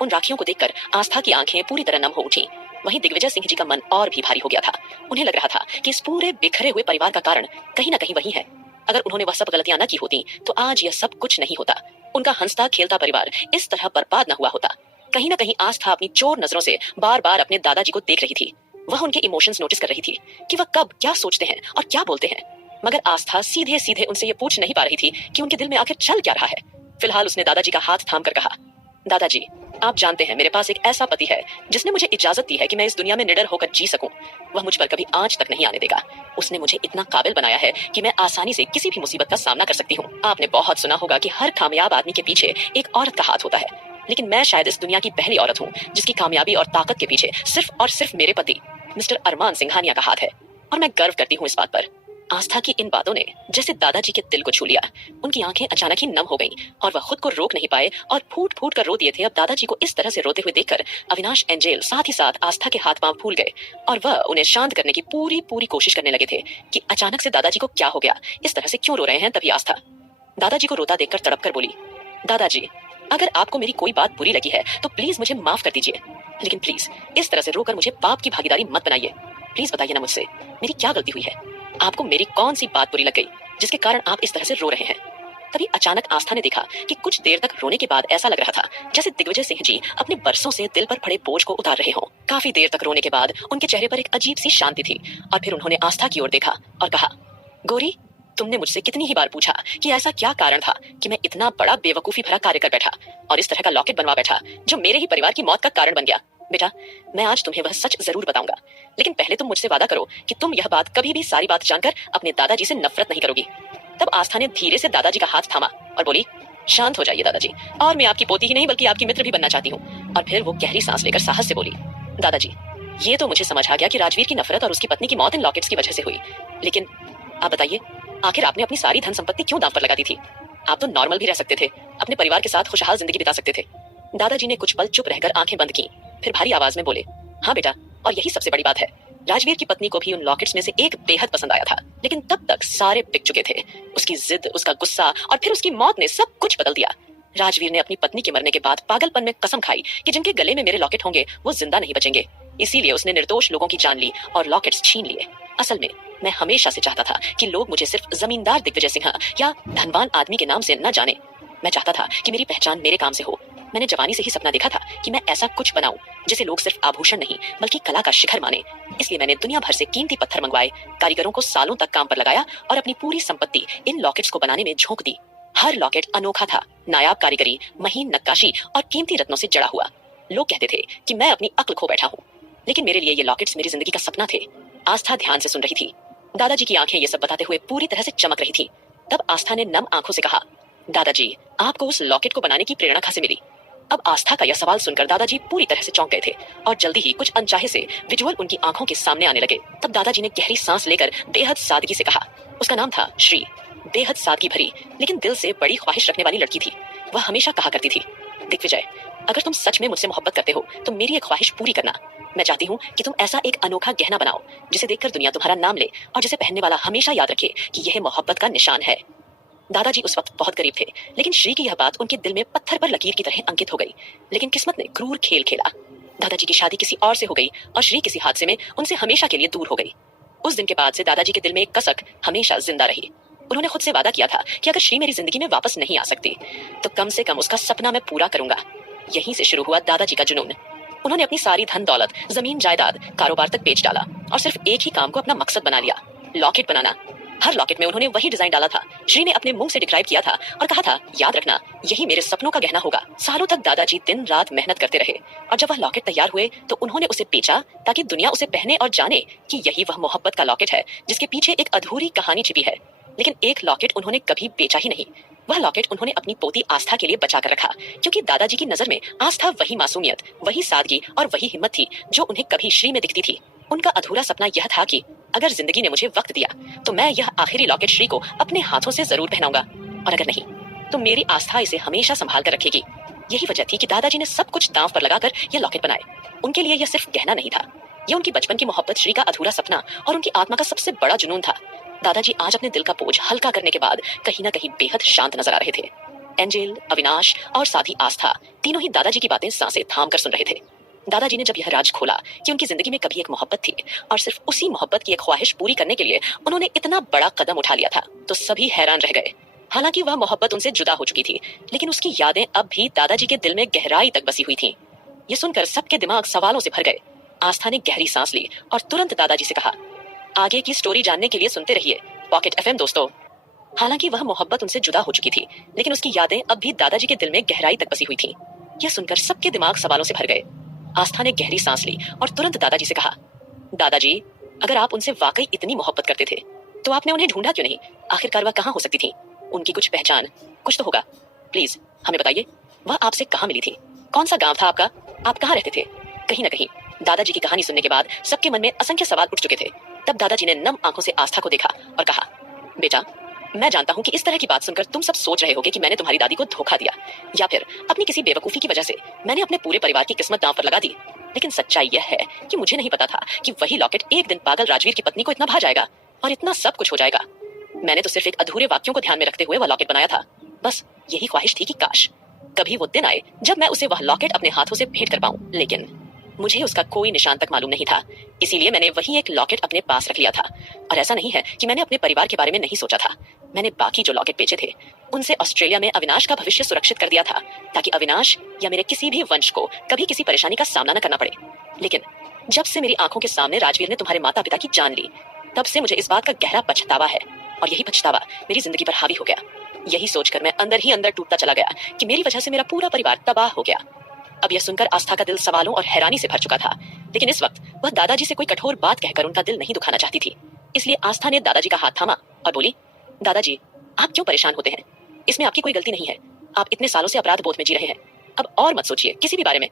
उन राखियों को देखकर आस्था की आंखें पूरी तरह नम हो उठी। वहीं दिग्विजय सिंह जी का मन और भी भारी हो गया था। उन्हें लग रहा था कि इस पूरे बिखरे हुए परिवार का कारण कहीं न कहीं वही है। अगर उन्होंने वह सब गलतियां न की होती तो आज यह सब कुछ नहीं होता। उनका हंसता खेलता परिवार इस तरह बर्बाद न हुआ होता। कहीं न कहीं आस्था अपनी चोर नजरों से बार बार अपने दादाजी को देख रही थी। वह उनके इमोशंस नोटिस कर रही थी कि वह कब क्या सोचते हैं और क्या बोलते हैं, मगर आस्था सीधे सीधे उनसे ये पूछ नहीं पा रही थी कि उनके दिल में आखिर चल क्या रहा है। फिलहाल उसने दादाजी का हाथ थाम कर कहा, दादाजी, आप जानते हैं मेरे पास एक ऐसा पति है जिसने मुझे इजाजत दी है कि मैं इस दुनिया में निडर होकर जी सकूं। वह मुझ पर कभी आंच तक नहीं आने देगा। उसने मुझे इतना काबिल बनाया है कि मैं आसानी से किसी भी मुसीबत का सामना कर सकती हूँ। आपने बहुत सुना होगा कि हर कामयाब आदमी के पीछे एक औरत का हाथ होता है, लेकिन मैं शायद इस दुनिया की पहली औरत हूँ जिसकी कामयाबी और ताकत के पीछे सिर्फ और सिर्फ मेरे पति मिस्टर अरमान सिंघानिया का हाथ है, और मैं गर्व करती हूँ इस बात पर। आस्था की इन बातों ने जैसे दादाजी के दिल को छू लिया। उनकी आंखें अचानक ही नम हो गईं और वह खुद को रोक नहीं पाए और फूट फूट कर रो दिए थे। अब दादाजी को इस तरह से रोते हुए देखकर अविनाश, एंजेल साथ ही साथ आस्था के हाथ पांव फूल गए और वह उन्हें शांत करने की पूरी कोशिश करने लगे थे कि अचानक से दादाजी को क्या हो गया, इस तरह से क्यों रो रहे हैं। तभी आस्था दादाजी को रोता देखकर तड़प कर बोली, दादाजी, अगर आपको मेरी कोई बात बुरी लगी है तो प्लीज मुझे माफ कर दीजिए, लेकिन प्लीज इस तरह से रोकर मुझे पाप की भागीदारी मत बनाइए। प्लीज बताइए ना मुझसे मेरी क्या गलती हुई है? आपको मेरी कौन सी बात बुरी लग गई जिसके कारण आप इस तरह से रो रहे हैं? तभी अचानक आस्था ने देखा कि कुछ देर तक रोने के बाद ऐसा लग रहा था जैसे दिग्विजय सिंह जी अपने बरसों से दिल पर पड़े बोझ को उतार रहे हों। काफी देर तक रोने के बाद उनके चेहरे पर एक अजीब सी शांति थी और फिर उन्होंने आस्था की ओर देखा और कहा, गोरी, तुमने मुझसे कितनी ही बार पूछा कि ऐसा क्या कारण था कि मैं इतना बड़ा बेवकूफी भरा कार्य कर बैठा और इस तरह का लॉकेट बनवा बैठा जो मेरे ही परिवार की मौत का कारण बन गया। बेटा, मैं आज तुम्हें वह सच जरूर बताऊंगा, लेकिन पहले तुम मुझसे वादा करो कि तुम यह बात कभी भी सारी बात जानकर अपने दादाजी से नफरत नहीं करोगी। तब आस्था ने धीरे से दादाजी का हाथ थामा और बोली, शांत हो जाइए दादाजी, और मैं आपकी पोती ही नहीं बल्कि आपकी मित्र भी बनना चाहती हूँ। और फिर वो गहरी सांस लेकर साहस से बोली, दादाजी, ये तो मुझे समझ आ गया कि राजवीर की नफरत और उसकी पत्नी की मौत इन लॉकेट्स की वजह से हुई, लेकिन आप बताइए, आखिर आपने अपनी सारी धन संपत्ति क्यों दांव पर लगा दी थी? आप तो नॉर्मल भी रह सकते थे, अपने परिवार के साथ खुशहाल जिंदगी बिता सकते थे। दादाजी ने कुछ पल चुप रहकर आंखें बंद की, फिर भारी आवाज में बोले, हाँ बेटा, और यही सबसे बड़ी बात है, राजवीर की पत्नी को भी उन लॉकेट्स में से एक बेहद पसंद आया था, लेकिन तब तक सारे बिक चुके थे। उसकी जिद, उसका गुस्सा और फिर उसकी मौत ने सब कुछ बदल दिया। राजवीर ने अपनी पत्नी के मरने के बाद पागलपन में कसम खाई कि जिनके गले में मेरे लॉकेट होंगे वो जिंदा नहीं बचेंगे। इसीलिए उसने निर्दोष लोगों की जान ली और लॉकेट्स छीन लिए। असल में मैं हमेशा से चाहता था कि लोग मुझे सिर्फ जमींदार दिग्विजय सिंह या धनवान आदमी के नाम से न जाने। मैं चाहता था कि मेरी पहचान मेरे काम से हो। मैंने जवानी से ही सपना देखा था कि मैं ऐसा कुछ बनाऊं जिसे लोग सिर्फ आभूषण नहीं बल्कि कला का शिखर माने। इसलिए मैंने दुनिया भर से कीमती पत्थर मंगवाए, कारीगरों को सालों तक काम पर लगाया और अपनी पूरी संपत्ति इन लॉकेट्स को बनाने में झोंक दी। हर लॉकेट अनोखा था, नायाब कारीगरी, महीन नक्काशी और कीमती रत्नों से जड़ा हुआ। लोग कहते थे कि मैं अपनी अक्ल खो बैठा हूँ, लेकिन मेरे लिए ये लॉकेट्स मेरी जिंदगी का सपना थे। आस्था ध्यान से सुन रही थी। दादाजी की आंखें ये सब बताते हुए पूरी तरह से चमक रही थी। तब आस्था ने नम आंखों से कहा, दादाजी, आपको उस लॉकेट को बनाने की प्रेरणा कहाँ से मिली? अब आस्था का यह सवाल सुनकर दादाजी पूरी तरह से चौंक गए थे और जल्दी ही कुछ अनचाहे से विजुअल उनकी आंखों के सामने आने लगे। तब दादाजी ने गहरी सांस लेकर बेहद सादगी से कहा, उसका नाम था श्री। बेहद सादगी भरी लेकिन दिल से बड़ी ख्वाहिश रखने वाली लड़की थी। वह हमेशा कहा करती थी, दिग्विजय, अगर तुम सच में मुझसे मोहब्बत करते हो तो मेरी एक ख्वाहिश पूरी करना। मैं चाहती हूँ कि तुम ऐसा एक अनोखा गहना बनाओ जिसे देखकर दुनिया तुम्हारा नाम ले और जिसे पहनने वाला हमेशा याद रखे कि यह मोहब्बत का निशान है। दादाजी उस वक्त बहुत करीब थे, लेकिन श्री की यह बात उनके दिल में पत्थर पर लकीर की तरह अंकित हो गई। लेकिन किस्मत ने क्रूर खेल खेला। दादाजी की शादी किसी और से हो गई और श्री किसी हादसे में उनसे हमेशा के लिए दूर हो गई। उस दिन के बाद से दादाजी के दिल में एक कसक हमेशा जिंदा रही। उन्होंने खुद से वादा किया था कि अगर श्री मेरी जिंदगी में वापस नहीं आ सकती तो कम से कम उसका सपना मैं पूरा करूंगा। यहीं से शुरू हुआ दादाजी का जुनून। उन्होंने अपनी सारी धन दौलत, जमीन जायदाद, कारोबार तक बेच डाला और सिर्फ एक ही काम को अपना मकसद बना लिया, लॉकेट बनाना। हर लॉकेट में उन्होंने वही डिजाइन डाला था। श्री ने अपने मुंह से डिस्क्राइब किया था और कहा था, याद रखना, यही मेरे सपनों का गहना होगा। सालों तक दादाजी दिन रात मेहनत करते रहे और जब वह लॉकेट तैयार हुए तो उन्होंने उसे बेचा ताकि दुनिया उसे पहने और जाने कि यही वह मोहब्बत का लॉकेट है जिसके पीछे एक अधूरी कहानी छिपी है। लेकिन एक लॉकेट उन्होंने कभी बेचा ही नहीं। वह लॉकेट उन्होंने अपनी पोती आस्था के लिए बचा कर रखा, क्योंकि दादाजी की नजर में आस्था वही मासूमियत, वही सादगी और वही हिम्मत थी जो उन्हें कभी श्री में दिखती थी। उनका अधूरा सपना यह था कि अगर जिंदगी ने मुझे वक्त दिया तो मैं यह आखिरी लॉकेट श्री को अपने हाथों से जरूर पहनाऊंगा, और अगर नहीं तो मेरी आस्था इसे हमेशा संभाल कर रखेगी। यही वजह थी कि दादाजी ने सब कुछ दांव पर लगाकर यह लॉकेट बनाए। उनके लिए यह सिर्फ गहना नहीं था, यह उनकी बचपन की मोहब्बत, श्री का अधूरा सपना और उनकी आत्मा का सबसे बड़ा जुनून था। दादाजी आज अपने दिल का बोझ हल्का करने के बाद कहीं ना कहीं बेहद शांत नजर आ रहे थे। एंजेल, अविनाश और साथ ही आस्था तीनों ही दादाजी की बातें सांसें थाम कर सुन रहे थे। दादाजी ने जब यह राज खोला कि उनकी जिंदगी में कभी एक मोहब्बत थी और सिर्फ उसी मोहब्बत की एक ख्वाहिश पूरी करने के लिए उन्होंने इतना बड़ा कदम उठा लिया था, तो सभी हैरान रह गए। हालांकि वह मोहब्बत उनसे जुदा हो चुकी थी, लेकिन उसकी यादें अब भी दादाजी के दिल में गहराई तक बसी हुई थीं। ये सुनकर सबके दिमाग सवालों से भर गए। आस्था ने गहरी सांस ली और तुरंत दादाजी से कहा, आगे की स्टोरी जानने के लिए सुनते रहिए पॉकेट एफएम दोस्तों। हालांकि वह मोहब्बत उनसे जुदा हो चुकी थी, लेकिन उसकी यादें अब भी दादाजी के दिल में गहराई तक बसी हुई थीं। यह सुनकर सबके दिमाग सवालों से भर गए। आस्था ने गहरी सांस ली और तुरंत दादाजी से कहा, दादाजी, अगर आप उनसे वाकई इतनी मोहब्बत करते थे तो आपने उन्हें ढूंढा क्यों नहीं? आखिरकार वह कहाँ हो सकती थी? उनकी कुछ पहचान, कुछ तो होगा। प्लीज हमें बताइए, वह आपसे कहाँ मिली थी? कौन सा गांव था आपका? आप कहाँ रहते थे? कहीं ना कहीं दादाजी की कहानी सुनने के बाद सबके मन में असंख्य सवाल उठ चुके थे। तब दादाजी ने नम आंखों से आस्था को देखा और कहा, बेटा, मैं जानता हूँ कि इस तरह की बात सुनकर तुम सब सोच रहे होगे कि मैंने तुम्हारी दादी को धोखा दिया, या फिर अपनी किसी बेवकूफी की वजह से मैंने अपने पूरे परिवार की किस्मत दांव पर लगा दी। लेकिन सच्चाई यह है कि मुझे नहीं पता था कि वही लॉकेट एक दिन पागल राजवीर की पत्नी को इतना भा जाएगा और इतना सब कुछ हो जाएगा। मैंने तो सिर्फ एक अधूरे वाक्यों को ध्यान में रखते हुए वह लॉकेट बनाया था। बस यही ख्वाहिश थी कि काश कभी वो दिन आए जब मैं उसे वह लॉकेट अपने हाथों से भेंट कर पाऊं। लेकिन मुझे उसका कोई निशान तक मालूम नहीं था, इसीलिए मैंने वही एक लॉकेट अपने पास रख लिया था। और ऐसा नहीं है कि मैंने अपने परिवार के बारे में नहीं सोचा था। मैंने बाकी जो लॉकेट बेचे थे उनसे ऑस्ट्रेलिया में अविनाश का भविष्य सुरक्षित कर दिया था, ताकि अविनाश या मेरे किसी भी वंश को कभी किसी परेशानी का सामना न करना पड़े। लेकिन जब से मेरी आंखों के सामने राजवीर ने तुम्हारे माता पिता की जान ली, तब से मुझे इस बात का गहरा पछतावा है, और यही पछतावा मेरी जिंदगी पर हावी हो गया। यही सोचकर मैं अंदर ही अंदर टूटता चला गया कि मेरी वजह से मेरा पूरा परिवार तबाह हो गया। अब यह सुनकर आस्था का दिल सवालों और हैरानी से भर चुका था, लेकिन इस वक्त वह दादाजी से कोई कठोर बात कहकर उनका दिल नहीं दुखाना चाहती थी। इसलिए आस्था ने दादाजी का हाथ थामा और बोली, दादाजी, आप क्यों परेशान होते हैं? इसमें आपकी कोई गलती नहीं है। आप इतने सालों से अपराध बोध में जी रहे हैं। अब और मत सोचिए किसी भी बारे में।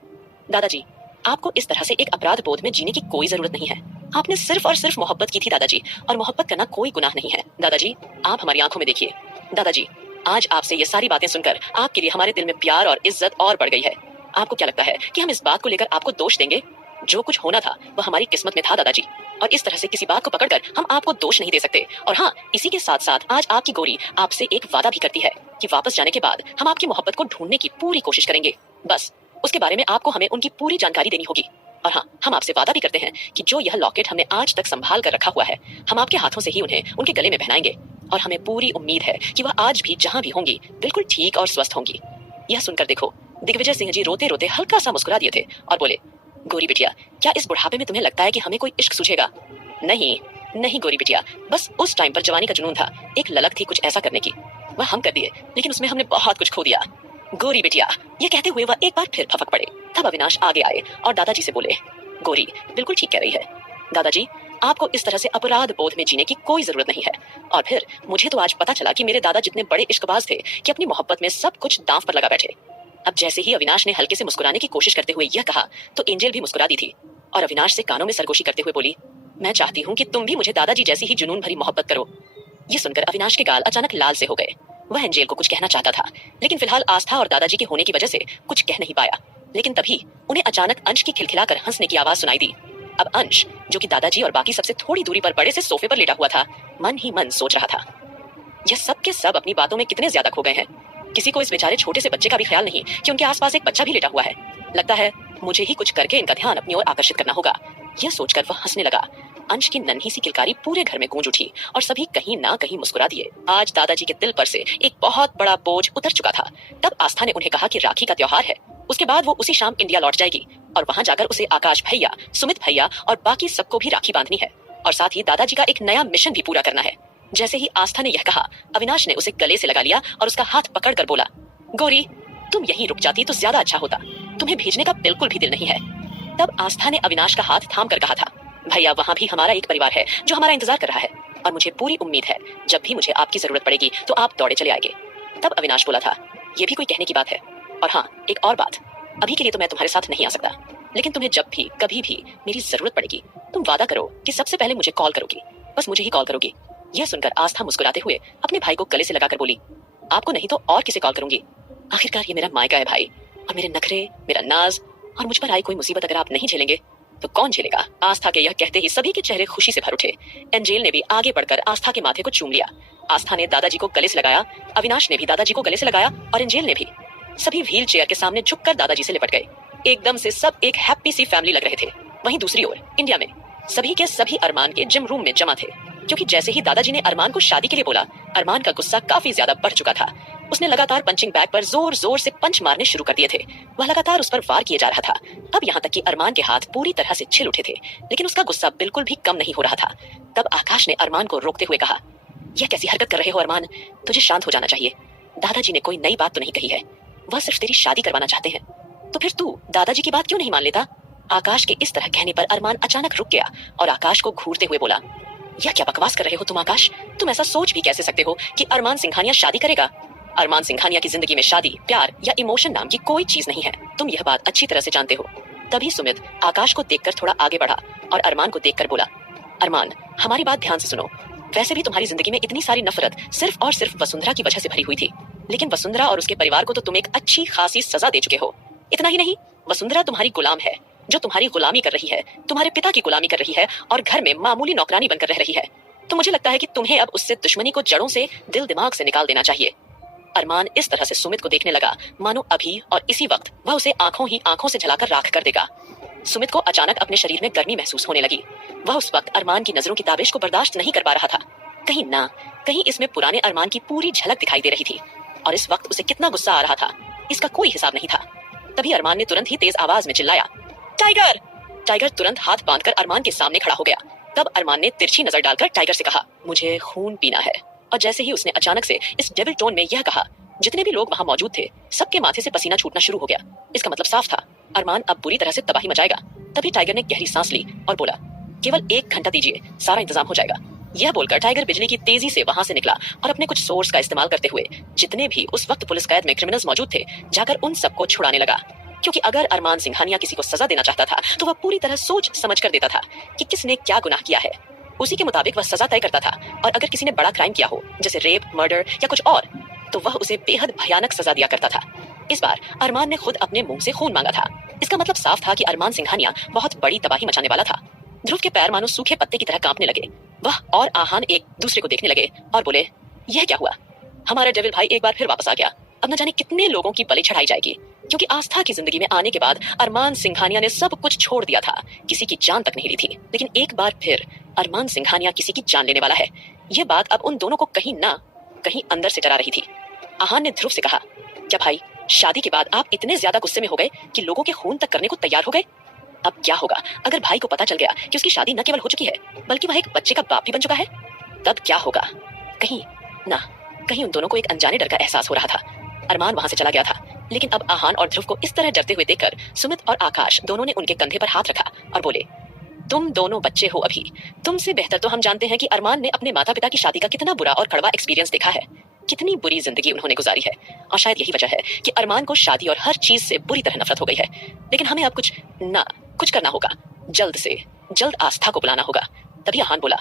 दादाजी, आपको इस तरह से एक अपराध बोध में जीने की कोई जरूरत नहीं है। आपने सिर्फ और सिर्फ मोहब्बत की थी दादाजी, और मोहब्बत करना कोई गुनाह नहीं है। दादाजी, आप हमारी आंखों में देखिए। दादाजी, आज आपसे ये सारी बातें सुनकर आपके लिए हमारे दिल में प्यार और इज्जत और बढ़ गई है। आपको क्या लगता है कि हम इस बात को लेकर आपको दोष देंगे? जो कुछ होना था वह हमारी किस्मत में था दादाजी, और इस तरह से किसी बात को पकड़कर हम आपको दोष नहीं दे सकते। और हाँ, इसी के साथ साथ आज आपकी गोरी आपसे एक वादा भी करती है कि वापस जाने के बाद हम आपकी मोहब्बत को ढूंढने की पूरी कोशिश करेंगे। बस उसके बारे में आपको हमें उनकी पूरी जानकारी देनी होगी। और हाँ, हम आपसे वादा भी करते हैं कि जो यह लॉकेट हमने आज तक संभाल कर रखा हुआ है, हम आपके हाथों से ही उन्हें उनके गले में पहनाएंगे। और हमें पूरी उम्मीद है कि वह आज भी जहाँ भी होंगी बिल्कुल ठीक और स्वस्थ होंगी। यह सुनकर देखो, दिग्विजय सिंह जी रोते रोते हल्का सा मुस्कुरा दिए थे और बोले, गोरी बिटिया, क्या इस बुढ़ापे में तुम्हें लगता है कि हमें कोई इश्क सूझेगा? नहीं नहीं गोरी बिटिया, बस उस टाइम पर जवानी का जुनून था, एक ललक थी कुछ ऐसा करने की, वह हम कर दिए, लेकिन उसमें हमने बहुत कुछ खो दिया। गोरी बिटिया, ये कहते हुए वह एक बार फिर फपक पड़े। तब अविनाश आगे आए और दादाजी से बोले, गोरी बिल्कुल ठीक कह रही है। दादाजी, आपको इस तरह से अपराध बोध में जीने की कोई जरूरत नहीं है। और फिर मुझे तो आज पता चला कि मेरे दादा जितने बड़े इश्कबाज थे कि अपनी मोहब्बत में सब कुछ दांव पर लगा बैठे। अब जैसे ही अविनाश ने हल्के से मुस्कुराने की कोशिश करते हुए यह कहा, तो एंजल भी मुस्कुरा दी थी और अविनाश से कानों में सरगोशी करते हुए बोली, मैं चाहती हूँ कि तुम भी मुझे दादाजी जैसी ही जुनून भरी मोहब्बत करो। ये सुनकर अविनाश के गाल अचानक लाल से हो गए। वह एंजल को कुछ कहना चाहता था, लेकिन फिलहाल आस्था और दादाजी के होने की वजह से कुछ कह नहीं पाया। लेकिन तभी उन्हें अचानक अंश की खिलखिलाकर हंसने की आवाज सुनाई दी। अब अंश, जो कि दादाजी और बाकी सबसे थोड़ी दूरी पर बड़े से सोफे पर लेटा हुआ था, मन ही मन सोच रहा था, यह सब के सब अपनी बातों में कितने ज्यादा खो गए हैं। किसी को इस बेचारे छोटे से बच्चे का भी ख्याल नहीं कि उनके आसपास एक बच्चा भी लेटा हुआ है। लगता है मुझे ही कुछ करके इनका ध्यान अपनी ओर आकर्षित करना होगा। यह सोचकर वह हंसने लगा। अंश की नन्ही सी किलकारी पूरे घर में गूंज उठी और सभी कहीं ना कहीं मुस्कुरा दिए। आज दादाजी के दिल पर से एक बहुत बड़ा बोझ उतर चुका था। तब आस्था ने उन्हें कहा कि राखी का त्योहार है, उसके बाद वो उसी शाम इंडिया लौट जाएगी और वहां जाकर उसे आकाश भैया, सुमित भैया और बाकी सबको भी राखी बांधनी है, और साथ ही दादाजी का एक नया मिशन भी पूरा करना है। जैसे ही आस्था ने यह कहा, अविनाश ने उसे गले से लगा लिया और उसका हाथ पकड़कर बोला, गोरी, तुम यहीं रुक जाती तो ज्यादा अच्छा होता, तुम्हें भेजने का बिल्कुल भी दिल नहीं है। तब आस्था ने अविनाश का हाथ थाम कर कहा था, भैया, वहां भी हमारा एक परिवार है जो हमारा इंतजार कर रहा है, और मुझे पूरी उम्मीद है जब भी मुझे आपकी जरूरत पड़ेगी तो आप दौड़े चले आएंगे। तब अविनाश बोला था, ये भी कोई कहने की बात है। और हाँ, एक और बात, अभी के लिए तो मैं तुम्हारे साथ नहीं आ सकता, लेकिन तुम्हें जब भी कभी भी मेरी जरूरत पड़ेगी, तुम वादा करो कि सबसे पहले मुझे कॉल करोगी, बस मुझे ही कॉल करोगी। यह सुनकर आस्था मुस्कुराते हुए अपने भाई को गले से लगाकर बोली, आपको नहीं तो और किसे कॉल करूंगी? आखिरकार ये मेरा मायका है भाई, और मेरे नखरे, मेरा नाज और मुझ पर आई कोई मुसीबत अगर आप नहीं झेलेंगे तो कौन झेलेगा? आस्था के यह कहते ही सभी के चेहरे खुशी से भर उठे। एंजेल ने भी आगे बढ़कर आस्था के माथे को चूम लिया। आस्था ने दादाजी को गले से लगाया, अविनाश ने भी दादाजी को गले से लगाया और एंजेल ने भी। सभी व्हील चेयर के सामने झुककर दादाजी से लिपट गए। एकदम से सब एक हैप्पी सी फैमिली लग रहे थे। वहीं दूसरी ओर इंडिया में सभी के सभी अरमान के जिम रूम में जमा थे, क्योंकि जैसे ही दादाजी ने अरमान को शादी के लिए बोला, अरमान का गुस्सा काफी ज्यादा बढ़ चुका था। उसने लगातार पंचिंग बैग पर जोर जोर से पंच मारने शुरू कर दिए थे। वह लगातार उस पर वार किए जा रहा था। अब यहाँ तक कि अरमान के हाथ पूरी तरह से छिल उठे थे, लेकिन उसका गुस्सा बिल्कुल भी कम नहीं हो रहा था। तब आकाश ने अरमान को रोकते हुए कहा, यह कैसी हरकत कर रहे हो अरमान? तुझे शांत हो जाना चाहिए। दादाजी ने कोई नई बात तो नहीं कही है, वह सिर्फ तेरी शादी करवाना चाहते हैं। तो फिर तू दादाजी की बात क्यों नहीं मान लेता? आकाश के इस तरह कहने पर अरमान अचानक रुक गया और आकाश को घूरते हुए बोला, यह क्या बकवास कर रहे हो तुम आकाश? तुम ऐसा सोच भी कैसे सकते हो कि अरमान सिंघानिया शादी करेगा? अरमान सिंघानिया की जिंदगी में शादी, प्यार या इमोशन नाम की कोई चीज नहीं है। तुम यह बात अच्छी तरह से जानते हो। तभी सुमित आकाश को देखकर थोड़ा आगे बढ़ा और अरमान को देखकर बोला, अरमान, हमारी बात ध्यान से सुनो। वैसे भी तुम्हारी जिंदगी में इतनी सारी नफरत सिर्फ और सिर्फ वसुंधरा की वजह से भरी हुई थी, लेकिन वसुंधरा और उसके परिवार को तो तुम एक अच्छी खासी सजा दे चुके हो। इतना ही नहीं, वसुंधरा तुम्हारी गुलाम है, जो तुम्हारी गुलामी कर रही है, तुम्हारे पिता की गुलामी कर रही है और घर में मामूली नौकरानी बनकर रह रही है। तो मुझे लगता है कि तुम्हें अब उससे दुश्मनी को जड़ों से, दिल दिमाग से निकाल देना चाहिए। अरमान इस तरह से सुमित को देखने लगा मानो अभी और इसी वक्त वह उसे आंखों ही आंखों से जलाकर राख कर देगा। सुमित को अचानक अपने शरीर में गर्मी महसूस होने लगी। वह उस वक्त अरमान की नजरों की ताबिश को बर्दाश्त नहीं कर पा रहा था। कहीं इसमें पुराने अरमान की पूरी झलक दिखाई दे रही थी और इस वक्त उसे कितना गुस्सा आ रहा था, इसका कोई हिसाब नहीं था। तभी अरमान ने तुरंत ही तेज आवाज में चिल्लाया, टाइगर! टाइगर तुरंत हाथ बांधकर अरमान के सामने खड़ा हो गया। तब अरमान ने तिरछी नजर डालकर टाइगर से कहा, मुझे खून पीना है। और जैसे ही उसने अचानक से इस डेविल टोन में यह कहा, जितने भी लोग वहां मौजूद थे सबके माथे से पसीना छूटना शुरू हो गया। इसका मतलब साफ था, अरमान अब बुरी तरह से तबाही मचाएगा। तभी टाइगर ने गहरी सांस ली और बोला, केवल 1 घंटा दीजिए, सारा इंतजाम हो जाएगा। यह बोलकर टाइगर बिजली की तेजी से वहां से निकला और अपने कुछ सोर्स का इस्तेमाल करते हुए जितने भी उस वक्त पुलिस कैद में क्रिमिनल्स मौजूद थे जाकर उन सबको छुड़ाने लगा। क्योंकि अगर अरमान सिंघानिया किसी को सजा देना चाहता था तो वह पूरी तरह सोच समझ कर देता था कि किसने क्या गुनाह किया है, उसी के मुताबिक वह सजा तय करता था। और अगर किसी ने बड़ा क्राइम किया हो, जैसे रेप, मर्डर या कुछ और, तो वह उसे बेहद भयानक सजा दिया करता था। इस बार अरमान ने खुद अपने मुंह से खून मांगा था। इसका मतलब साफ था कि अरमान सिंघानिया बहुत बड़ी तबाही मचाने वाला था। ध्रुव के पैर मानो सूखे पत्ते की तरह कांपने लगे। वह और आहान एक दूसरे को देखने लगे और बोले, यह क्या हुआ? हमारा डेविल भाई एक बार फिर वापस आ गया। अब न जाने कितने लोगों की बलि चढ़ाई जाएगी। क्योंकि आस्था की जिंदगी में आने के बाद अरमान सिंघानिया ने सब कुछ छोड़ दिया था, किसी की जान तक नहीं ली थी। लेकिन एक बार फिर अरमान सिंघानिया किसी की जान लेने वाला है। यह बात अब उन दोनों को कहीं ना कहीं अंदर से डरा रही थी। आहान ने ध्रुव से कहा, क्या भाई, शादी के बाद आप इतने ज्यादा गुस्से में हो गए कि लोगों के खून तक करने को तैयार हो गए? अब क्या होगा अगर भाई को पता चल गया कि उसकी शादी न केवल हो चुकी है बल्कि वह एक बच्चे का बाप भी बन चुका है? तब क्या होगा? कहीं उन दोनों को एक अनजाने डर का एहसास हो रहा था। अरमान वहां से चला गया था, लेकिन अब आहान और ध्रुव को इस तरह डरते हुए देखकर सुमित और आकाश दोनों ने उनके कंधे पर हाथ रखा और बोले, तुम दोनों बच्चे हो अभी। तुमसे बेहतर तो हम जानते हैं कि अरमान ने अपने माता पिता की शादी का कितना बुरा और कड़वा एक्सपीरियंस देखा है, कितनी बुरी जिंदगी उन्होंने गुजारी है। और शायद यही वजह है कि अरमान को शादी और हर चीज से बुरी तरह नफरत हो गई है। लेकिन हमें अब कुछ करना होगा, जल्द से जल्द आस्था को बुलाना होगा। तभी आहान बोला,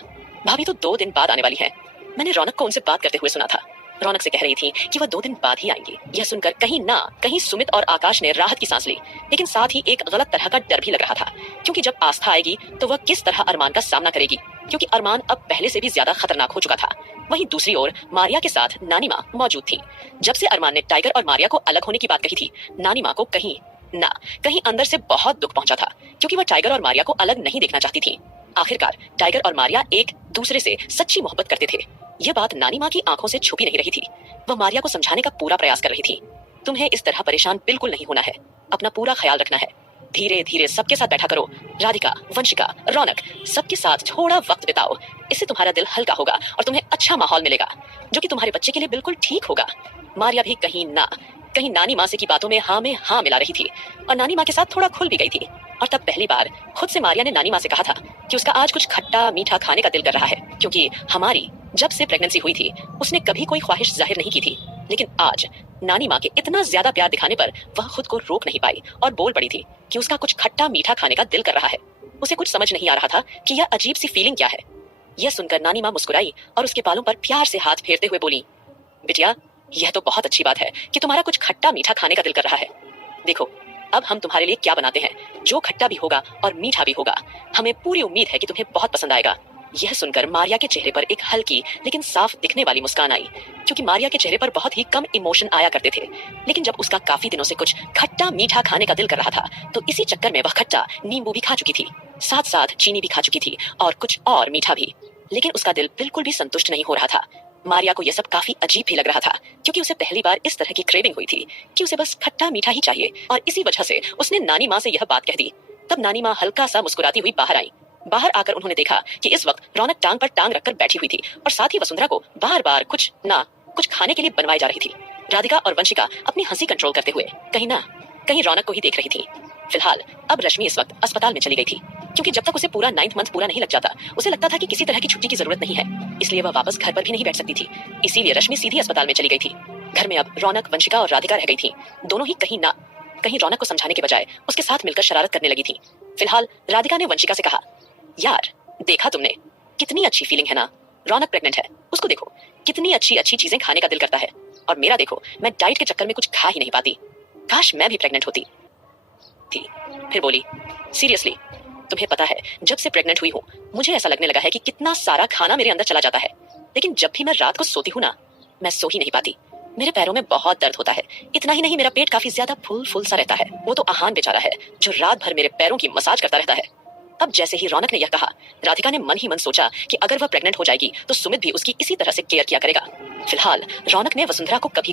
भाभी तो 2 दिन बाद आने वाली है। मैंने रौनक को उनसे बात करते हुए सुना था। रौनक से कह रही थी कि वह 2 दिन बाद ही आएंगी। यह सुनकर कहीं सुमित और आकाश ने राहत की सांस ली, लेकिन साथ ही एक गलत तरह का डर भी लग रहा था। क्योंकि जब आस्था आएगी तो वह किस तरह अरमान का सामना करेगी, क्योंकि अरमान अब पहले से भी ज्यादा खतरनाक हो चुका था। वहीं दूसरी ओर मारिया के साथ नानी माँ मौजूद थी। जब से अरमान ने टाइगर और मारिया को अलग होने की बात कही थी, नानी माँ को कहीं अंदर से बहुत दुख पहुंचा था, क्योंकि वह टाइगर और मारिया को अलग नहीं देखना चाहती थी। आखिरकार टाइगर और मारिया एक दूसरे से सच्ची मोहब्बत करते थे। यह बात नानी माँ की आंखों से छुपी नहीं रही थी। वह मारिया को समझाने का पूरा प्रयास कर रही थी। तुम्हें इस तरह परेशान बिल्कुल नहीं होना है, अपना पूरा ख्याल रखना है। धीरे धीरे सबके साथ बैठा करो। राधिका, वंशिका, रौनक, सबके साथ थोड़ा वक्त बिताओ। इससे तुम्हारा दिल हल्का होगा और तुम्हें अच्छा माहौल मिलेगा, जो कि तुम्हारे बच्चे के लिए बिल्कुल ठीक होगा। मारिया भी कहीं नानी माँ से की बातों में हाँ मिला रही थी और नानी माँ के साथ थोड़ा खुल भी गई थी। और तब पहली बार खुद से मारिया ने नानी माँ से कहा था कि उसका आज कुछ खट्टा मीठा खाने का दिल कर रहा है, क्योंकि हमारी जब से प्रेगनेंसी हुई थी उसने कभी कोई ख्वाहिश जाहिर नहीं की थी। लेकिन आज नानी माँ के इतना ज्यादा प्यार दिखाने पर वह खुद को रोक नहीं पाई और बोल पड़ी थी कि उसका कुछ खट्टा मीठा खाने का दिल कर रहा है। उसे कुछ समझ नहीं आ रहा था कि यह अजीब सी फीलिंग क्या है। यह सुनकर नानी माँ मुस्कुराई और उसके बालों पर प्यार से हाथ फेरते हुए बोली, बिटिया, यह तो बहुत अच्छी बात है कि तुम्हारा कुछ खट्टा मीठा खाने का दिल कर रहा है। देखो, अब हम तुम्हारे लिए क्या बनाते हैं, जो खट्टा भी होगा और मीठा भी होगा। हमें पूरी उम्मीद है कि तुम्हें बहुत पसंद आएगा। यह सुनकर मारिया के चेहरे पर एक हल्की लेकिन साफ दिखने वाली मुस्कान आई, क्योंकि मारिया के चेहरे पर बहुत ही कम इमोशन आया करते थे। लेकिन जब उसका काफी दिनों से कुछ खट्टा मीठा खाने का दिल कर रहा था, तो इसी चक्कर में वह खट्टा नींबू भी खा चुकी थी, साथ साथ चीनी भी खा चुकी थी और कुछ और मीठा भी। लेकिन उसका दिल बिल्कुल भी संतुष्ट नहीं हो रहा था। मारिया को यह सब काफी अजीब भी लग रहा था, क्योंकि उसे पहली बार इस तरह की क्रेविंग हुई थी कि उसे बस खट्टा मीठा ही चाहिए। और इसी वजह से उसने नानी माँ से यह बात कह दी। तब नानी माँ हल्का सा मुस्कुराती हुई बाहर आई बाहर आकर उन्होंने देखा कि इस वक्त रौनक टांग पर टांग रखकर बैठी हुई थी और साथ ही वसुंधरा को बार बार कुछ खाने के लिए बनवाई जा रही थी। राधिका और वंशिका अपनी हंसी कंट्रोल करते हुए कहीं रौनक को ही देख रही थी। फिलहाल अब रश्मि इस वक्त अस्पताल में चली गई थी, क्योंकि जब तक उसे पूरा 9th मंथ पूरा नहीं लग जाता उसे लगता था कि किसी तरह की छुट्टी की जरूरत नहीं है, इसलिए वह वापस घर पर भी नहीं बैठ सकती थी। इसीलिए रश्मि सीधी अस्पताल में चली गई थी। घर में अब रौनक, वंशिका और राधिका रह गई थी। दोनों ही कहीं रौनक को समझाने के बजाय उसके साथ मिलकर शरारत करने लगी थी। फिलहाल राधिका ने वंशिका से कहा, यार देखा तुमने, कितनी अच्छी फीलिंग है ना, रौनक प्रेग्नेंट है, उसको देखो कितनी अच्छी अच्छी चीजें खाने का दिल करता है, और मेरा देखो मैं डाइट के चक्कर में कुछ खा ही नहीं पाती, काश मैं भी प्रेग्नेंट होती थी। फिर बोली, सीरियसली तुम्हें पता है जब से प्रेग्नेंट हुई हूँ मुझे ऐसा लगने लगा है कि कितना सारा खाना मेरे अंदर चला जाता है, लेकिन जब भी मैं रात को सोती हूँ ना, मैं सो ही नहीं पाती। मेरे पैरों में बहुत दर्द होता है, इतना ही नहीं मेरा पेट काफी ज्यादा फुल सा रहता है। वो तो आहान बेचारा है जो रात भर मेरे पैरों की मसाज करता रहता है। अब जैसे ही रौनक ने यह कहा, राधिका ने मन ही मन सोचा कि अगर वह प्रेग्नेंट हो जाएगी तो सुमित भी उसकी इसी तरह से केयर किया करेगा। फिलहाल रौनक ने वसुंधरा को कभी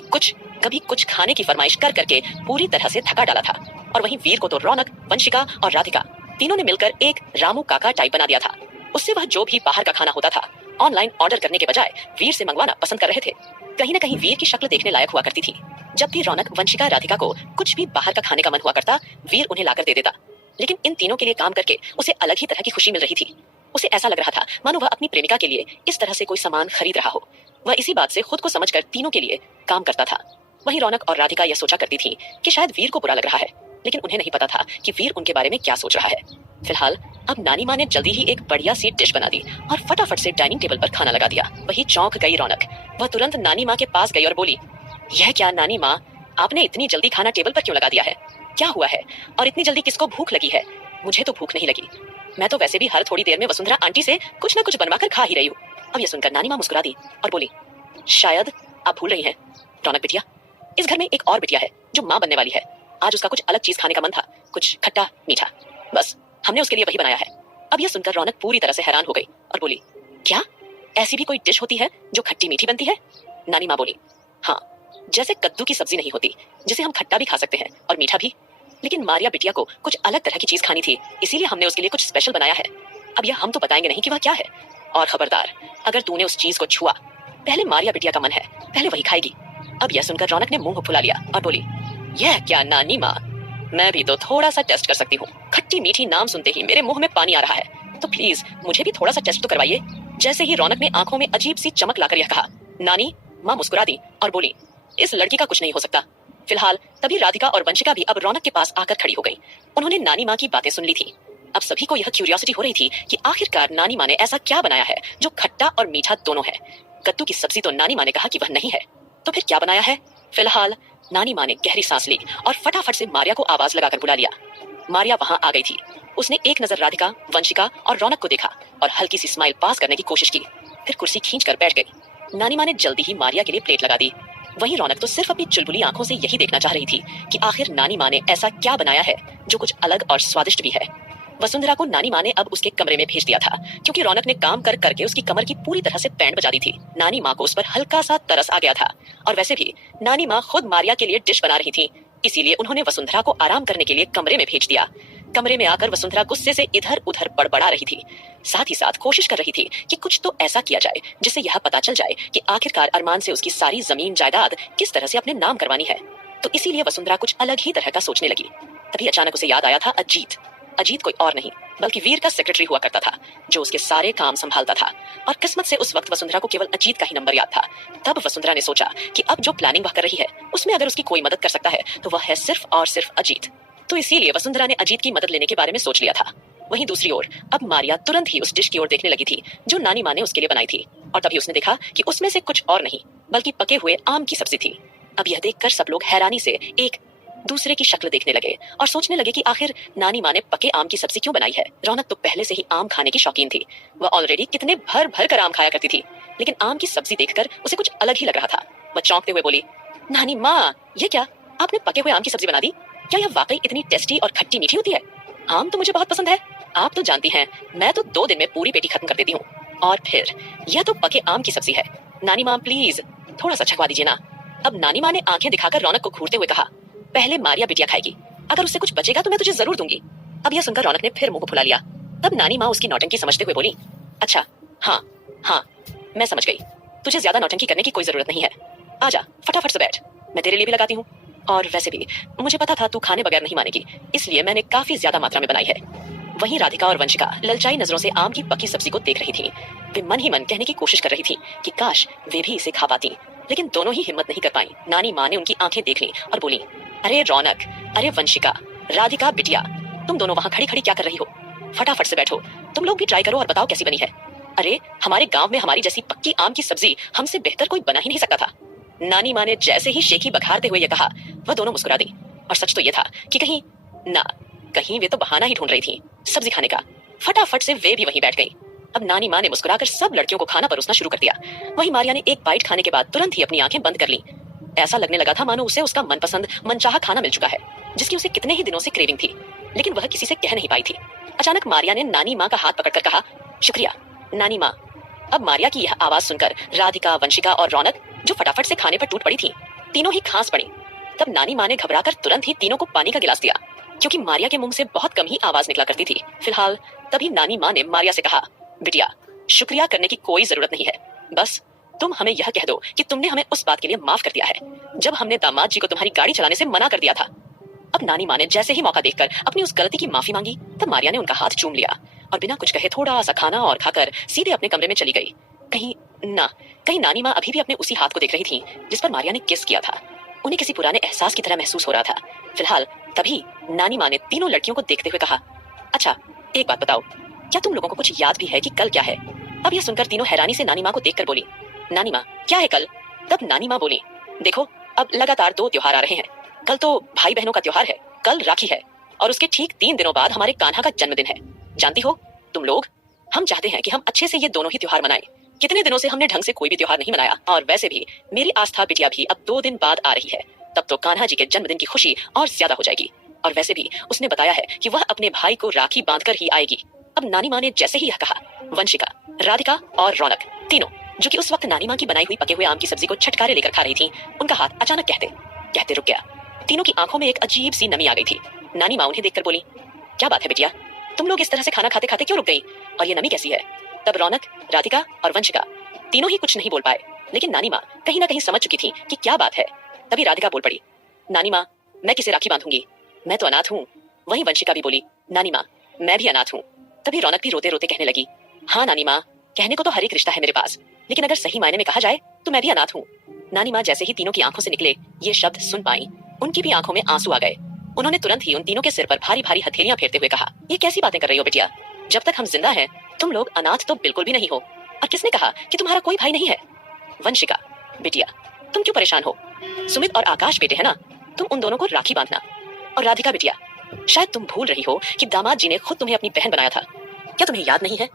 कुछ खाने की फरमाइश कर करके पूरी तरह से थका डाला था, और वहीं वीर को तो रौनक, वंशिका और राधिका तीनों ने मिलकर एक रामू काका टाइप बना दिया था। उससे वह जो भी बाहर का खाना होता था ऑनलाइन ऑर्डर करने के बजाय वीर से मंगवाना पसंद कर रहे थे। कहीं न कहीं वीर की शक्ल देखने लायक हुआ करती थी। जब भी रौनक, वंशिका, राधिका को कुछ भी बाहर का खाने का मन हुआ करता, वीर उन्हें लाकर दे देता। लेकिन इन तीनों के लिए काम करके उसे अलग ही तरह की खुशी मिल रही थी। उसे ऐसा लग रहा था मानो वह अपनी प्रेमिका के लिए इस तरह से कोई सामान खरीद रहा हो। वह इसी बात से खुद को समझकर तीनों के लिए काम करता था। वहीं रौनक और राधिका यह सोचा करती थी कि शायद वीर को बुरा लग रहा है, लेकिन उन्हें नहीं पता था कि वीर उनके बारे में क्या सोच रहा है। फिलहाल अब नानी माँ ने जल्दी ही एक बढ़िया सी डिश बना दी और फटाफट से डाइनिंग टेबल पर खाना लगा दिया। वही चौंक गई रौनक। वह तुरंत नानी माँ के पास गई और बोली, यह क्या नानी माँ, आपने इतनी जल्दी खाना टेबल पर क्यों लगा दिया है? क्या हुआ है? और इतनी जल्दी किसको भूख लगी है? मुझे तो भूख नहीं लगी, मैं तो वैसे भी हर थोड़ी देर में वसुंधरा आंटी से कुछ ना कुछ बनवा कर खा ही रही हूँ। अब यह सुनकर नानी माँ मुस्कुरा दी और बोली, शायद आप भूल रही हैं रौनक बिटिया, इस घर में एक और बिटिया है जो माँ बनने वाली है। आज उसका कुछ अलग चीज खाने का मन था, कुछ खट्टा मीठा, बस हमने उसके लिए वही बनाया है। अब यह सुनकर रौनक पूरी तरह से हैरान हो गई और बोली, क्या ऐसी भी कोई डिश होती है जो खट्टी मीठी बनती है? नानी माँ बोली, हाँ, जैसे कद्दू की सब्जी नहीं होती जिसे हम खट्टा भी खा सकते हैं और मीठा भी, लेकिन मारिया बिटिया को कुछ अलग तरह की चीज खानी थी, इसीलिए हमने उसके लिए कुछ स्पेशल बनाया है। अब यह हम तो बताएंगे नहीं कि वह क्या है, और खबरदार अगर तूने उस चीज को छुआ, पहले मारिया बिटिया का मन है, पहले वही खाएगी। अब यह सुनकर रौनक ने मुंह फुला लिया और बोली, यह क्या नानी माँ, मैं भी तो थोड़ा सा टेस्ट कर सकती हूँ। खट्टी मीठी नाम सुनते ही मेरे मुंह में पानी आ रहा है, तो प्लीज मुझे भी थोड़ा सा टेस्ट तो करवाइए। जैसे ही रौनक ने आंखों में अजीब सी चमक लाकर यह कहा, नानी माँ मुस्कुरा दी और बोली, इस लड़की का कुछ नहीं हो सकता। फिलहाल तभी राधिका और वंशिका भी अब रौनक के पास आकर खड़ी हो गई। उन्होंने नानी माँ की बातें सुन ली थी। अब सभी को यह क्यूरियोसिटी हो रही थी कि आखिरकार नानी माँ ने ऐसा क्या बनाया है जो खट्टा और मीठा दोनों है। कद्दू की सब्जी तो नानी माँ ने कहा कि वह नहीं है, तो फिर क्या बनाया है? फिलहाल नानी माँ ने गहरी सांस ली और फटाफट से मारिया को आवाज लगाकर बुला लिया। मारिया वहां आ गई थी। उसने एक नजर राधिका, वंशिका और रौनक को देखा और हल्की सी स्माइल पास करने की कोशिश की, फिर कुर्सी खींचकर बैठ गई। नानी माँ ने जल्दी ही मारिया के लिए प्लेट लगा दी। वहीं रौनक तो सिर्फ अपनी चुलबुली आंखों से यही देखना चाह रही थी कि आखिर नानी माँ ने ऐसा क्या बनाया है जो कुछ अलग और स्वादिष्ट भी है। वसुंधरा को नानी माँ ने अब उसके कमरे में भेज दिया था, क्योंकि रौनक ने काम कर करके उसकी कमर की पूरी तरह से बैंड बजा दी थी। नानी माँ को उस पर हल्का सा तरस आ गया था, और वैसे भी नानी माँ खुद मारिया के लिए डिश बना रही थी, इसीलिए उन्होंने वसुंधरा को आराम करने के लिए कमरे में भेज दिया। कमरे में आकर वसुंधरा गुस्से से इधर उधर बड़बड़ा रही थी, साथ ही साथ कोशिश कर रही थी कि कुछ तो ऐसा किया जाए जिससे यह पता चल जाए कि आखिरकार अरमान से उसकी सारी जमीन जायदाद किस तरह से अपने नाम करवानी है। तो इसीलिए वसुंधरा कुछ अलग ही तरह का सोचने लगी। तभी अचानक उसे याद आया था अजीत। अजीत कोई और नहीं बल्कि वीर का सेक्रेटरी हुआ करता था, जो उसके सारे काम संभालता था, और किस्मत से उस वक्त वसुंधरा को केवल अजीत का ही नंबर याद था। तब वसुंधरा ने सोचा कि अब जो प्लानिंग वह कर रही है उसमें अगर उसकी कोई मदद कर सकता है तो वह है सिर्फ और सिर्फ अजीत। तो इसीलिए वसुंधरा ने अजीत की मदद लेने के बारे में सोच लिया था। वहीं दूसरी ओर अब मारिया तुरंत ही उस डिश की ओर देखने लगी थी जो नानी माँ ने उसके लिए बनाई थी, और तभी उसने देखा कि उसमें से कुछ और नहीं बल्कि पके हुए आम की सब्जी थी। अब यह देखकर सब लोग हैरानी से एक दूसरे की शक्ल देखने लगे और सोचने लगे कि आखिर नानी माँ ने पके आम की सब्जी क्यों बनाई है। रौनक तो पहले से ही आम खाने की शौकीन थी, वह ऑलरेडी कितने भर भर कर आम खाया करती थी, लेकिन आम की सब्जी देखकर उसे कुछ अलग ही लग रहा था। वह चौंकते हुए बोली, नानी माँ, ये क्या, आपने पके हुए आम की सब्जी बना दी? क्या यह वाकई इतनी टेस्टी और खट्टी मीठी होती है? आम तो मुझे बहुत पसंद है, आप तो जानती हैं मैं तो 2 दिन में पूरी पेटी खत्म कर देती हूँ, और फिर यह तो पके आम की सब्जी है। नानी माँ प्लीज थोड़ा सा छकवा दीजिए ना। अब नानी माँ ने आंखें दिखाकर रौनक को घूरते हुए कहा, पहले मारिया बिटिया खाएगी, अगर उससे कुछ बचेगा तो मैं तुझे जरूर दूंगी। अब यह सुनकर रौनक ने फिर मुंह फुला लिया तब नानी माँ उसकी नौटंकी समझते हुए बोली, अच्छा हाँ हाँ मैं समझ गई, तुझे ज्यादा नौटंकी करने की कोई जरूरत नहीं है, आजा फटाफट से बैठ, मैं तेरे लिए भी लगाती हूँ। और वैसे भी मुझे पता था तू खाने बगैर नहीं मानेगी, इसलिए मैंने काफी ज्यादा मात्रा में बनाई है। वहीं राधिका और वंशिका ललचाई नजरों से आम की पकी सब्जी को देख रही थी। वे मन ही मन कहने की कोशिश कर रही थी कि काश वे भी इसे खा पाती, लेकिन दोनों ही हिम्मत नहीं कर पाई। नानी माँ ने उनकी आंखें देख ली और बोली, अरे रौनक, अरे वंशिका, राधिका बिटिया, तुम दोनों वहाँ खड़ी खड़ी क्या कर रही हो? फटाफट से बैठो, तुम लोग भी ट्राई करो और बताओ कैसी बनी है। अरे हमारे गांव में हमारी जैसी पक्की आम की सब्जी हमसे बेहतर कोई बना ही नहीं सकता था। नानी माँ ने जैसे ही शेखी बघारते हुए यह कहा, वह दोनों मुस्कुरा दी। और सच तो यह था कि कहीं वे तो बहाना ही ढूंढ रही थी सब्जी खाने का। फटाफट से वे भी वहीं बैठ गई। अब नानी माँ ने मुस्कुराकर सब लड़कियों को खाना परोसना शुरू कर दिया। वहीं मारिया ने एक बाइट खाने के बाद तुरंत ही अपनी आंखें बंद कर ली। ऐसा लगने लगा था मानो उसे उसका मनपसंद मनचाहा खाना मिल चुका है, जिसकी उसे कितने ही दिनों से क्रेविंग थी, लेकिन वह किसी से कह नहीं पाई थी। अचानक मारिया ने नानी माँ का हाथ पकड़कर कहा, शुक्रिया नानी माँ। अब मारिया की यह आवाज सुनकर राधिका, वंशिका और रौनक, जो फटाफट से खाने पर टूट पड़ी थी, तीनों ही खांस पड़ी। तब नानी माँ ने घबराकर तुरंत ही तीनों को पानी का गिलास दिया, क्योंकि मारिया के मुंह से बहुत कम ही आवाज निकला करती थी फिलहाल। तभी नानी माँ ने मारिया से कहा, बिटिया शुक्रिया करने की कोई जरूरत नहीं है, बस तुम हमें यह कह दो कि तुमने हमें उस बात के लिए माफ कर दिया है जब हमने दामाद जी को तुम्हारी गाड़ी चलाने से मना कर दिया था। अब नानी माँ ने जैसे ही मौका देखकर अपनी उस गलती की माफी मांगी, तब मारिया ने उनका हाथ चूम लिया और बिना कुछ कहे थोड़ा सा खाना और खाकर सीधे अपने कमरे में चली गई। कहीं नानी माँ अभी भी अपने उसी हाथ को देख रही थी जिस पर मारिया ने किस किया था। उन्हें किसी पुराने एहसास की तरह महसूस हो रहा था फिलहाल। तभी नानी माँ ने तीनों लड़कियों को देखते हुए कहा, अच्छा एक बात बताओ, क्या तुम लोगों को कुछ याद भी है कि कल क्या है? अब यह सुनकर तीनों हैरानी से नानी माँ को देखकर बोली, नानी माँ क्या है कल? तब नानी माँ बोली, देखो अब लगातार 2 त्योहार आ रहे हैं। कल तो भाई बहनों का त्योहार है, कल राखी है, और उसके ठीक 3 दिनों बाद हमारे कान्हा का जन्मदिन है। जानती हो तुम लोग, हम चाहते हैं कि हम अच्छे से ये दोनों ही त्योहार मनाएं। कितने दिनों से हमने ढंग से कोई भी त्योहार नहीं मनाया, और वैसे भी मेरी आस्था बिटिया भी अब 2 दिन बाद आ रही है, तब तो कान्हा जी के जन्मदिन की खुशी और ज्यादा हो जाएगी। और वैसे भी उसने बताया है कि वह अपने भाई को राखी बांधकर ही आएगी। अब नानी माँ ने जैसे ही यह कहा, वंशिका, राधिका और रौनक तीनों, जो कि उस वक्त नानी माँ की बनाई हुई पके हुए आम की सब्जी को छटकारे लेकर खा रही थी, उनका हाथ अचानक कहते रुक गया। तीनों की आंखों में एक अजीब सी नमी आ गई थी। नानी माँ उन्हें देखकर बोली, क्या बात है बिटिया, तुम लोग इस तरह से खाना खाते खाते क्यों रुक गई, और ये नमी कैसी है? तब रौनक, राधिका और वंशिका तीनों ही कुछ नहीं बोल पाए, लेकिन नानी माँ कहीं ना कहीं समझ चुकी थी कि क्या बात है। तभी राधिका बोल पड़ी, नानी माँ मैं किसे राखी बांधूंगी, मैं तो अनाथ हूँ। वहीं वंशिका भी बोली, नानी माँ मैं भी अनाथ हूँ। तभी रौनक भी रोते रोते कहने लगी, हाँ नानी माँ, कहने को तो हर एक रिश्ता है मेरे पास, लेकिन अगर सही मायने में कहा जाए तो मैं भी अनाथ हूँ। नानी माँ जैसे ही तीनों की आंखों से निकले ये शब्द सुन पाई, उनकी भी आंखों में आंसू आ गए। उन्होंने तुरंत ही उन तीनों के सिर पर भारी भारी हथेलियां फेरते हुए कहा, ये कैसी बातें कर रही हो बिटिया, जब तक हम जिंदा हैं तुम लोग अनाथ तो बिल्कुल भी नहीं हो, और किसने कहा कि तुम्हारा कोई भाई नहीं है? वंशिका, बिटिया तुम क्यों परेशान हो, सुमित और आकाश बेटे है ना, तुम उन दोनों को राखी बांधना। और राधिका बिटिया, शायद तुम भूल रही हो कि दामाद जी ने खुद तुम्हें अपनी बहन बनाया था, क्या तुम्हें याद नहीं है?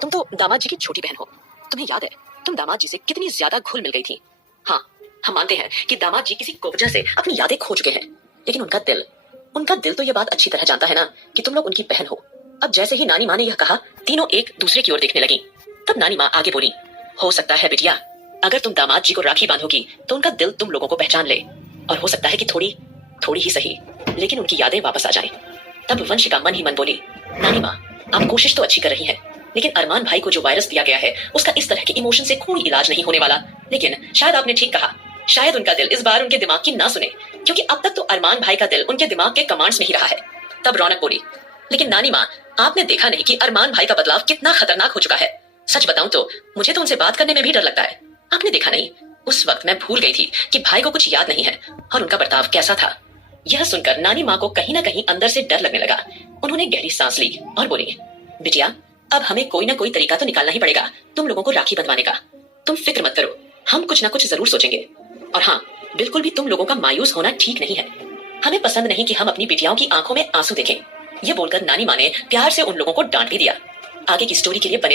तुम तो दामाद जी की छोटी बहन हो, तुम्हें याद है तुम दामाद जी से कितनी ज्यादा घुल मिल गई थी। हाँ हम मानते हैं कि दामाद जी किसी वजह से अपनी यादें खो चुके हैं, लेकिन उनका दिल तो ये बात अच्छी तरह जानता है ना कि तुम लोग उनकी बहन हो। अब जैसे ही नानी माँ ने यह कहा, तीनों एक दूसरे की ओर देखने लगी। तब नानी माँ आगे बोली, हो सकता है बिटिया, अगर तुम दामाद जी को राखी बांधोगी तो उनका दिल तुम लोगों को पहचान ले, और हो सकता है कि थोड़ी ही सही, लेकिन उनकी यादें वापस आ जाएं। तब वंशिका मन ही मन बोली, नानी माँ आप कोशिश तो अच्छी कर रही हैं, लेकिन अरमान भाई को जो वायरस दिया गया है उसका इस तरह के इमोशन से कोई इलाज नहीं होने वाला। लेकिन शायद आपने ठीक कहा, शायद उनका दिल इस बार उनके दिमाग की ना सुने, क्योंकि अब तक तो अरमान भाई का दिल उनके दिमाग के कमांड्स में ही रहा है। तब रौनक बोली, लेकिन नानी माँ आपने देखा नहीं कि अरमान भाई का बदलाव कितना खतरनाक हो चुका है? सच बताऊं तो मुझे तो उनसे बात करने में भी डर लगता है। आपने देखा नहीं, उस वक्त मैं भूल गई थी कि भाई को कुछ याद नहीं है और उनका बर्ताव कैसा था। यह सुनकर नानी माँ को कहीं ना कहीं अंदर से डर लगने लगा। उन्होंने गहरी सांस ली और बोली, बिटिया अब हमें कोई ना कोई तरीका तो निकालना ही पड़ेगा तुम लोगों को राखी बंधवाने का। तुम फिक्र मत करो, हम कुछ ना कुछ जरूर सोचेंगे। और हाँ, बिल्कुल भी तुम लोगों का मायूस होना ठीक नहीं है। हमें पसंद नहीं कि हम अपनी बिटियाओं की आंखों में आंसू देखें। यह बोलकर नानी माँ ने प्यार से उन लोगों को डांट भी दिया। आगे की स्टोरी के लिए बने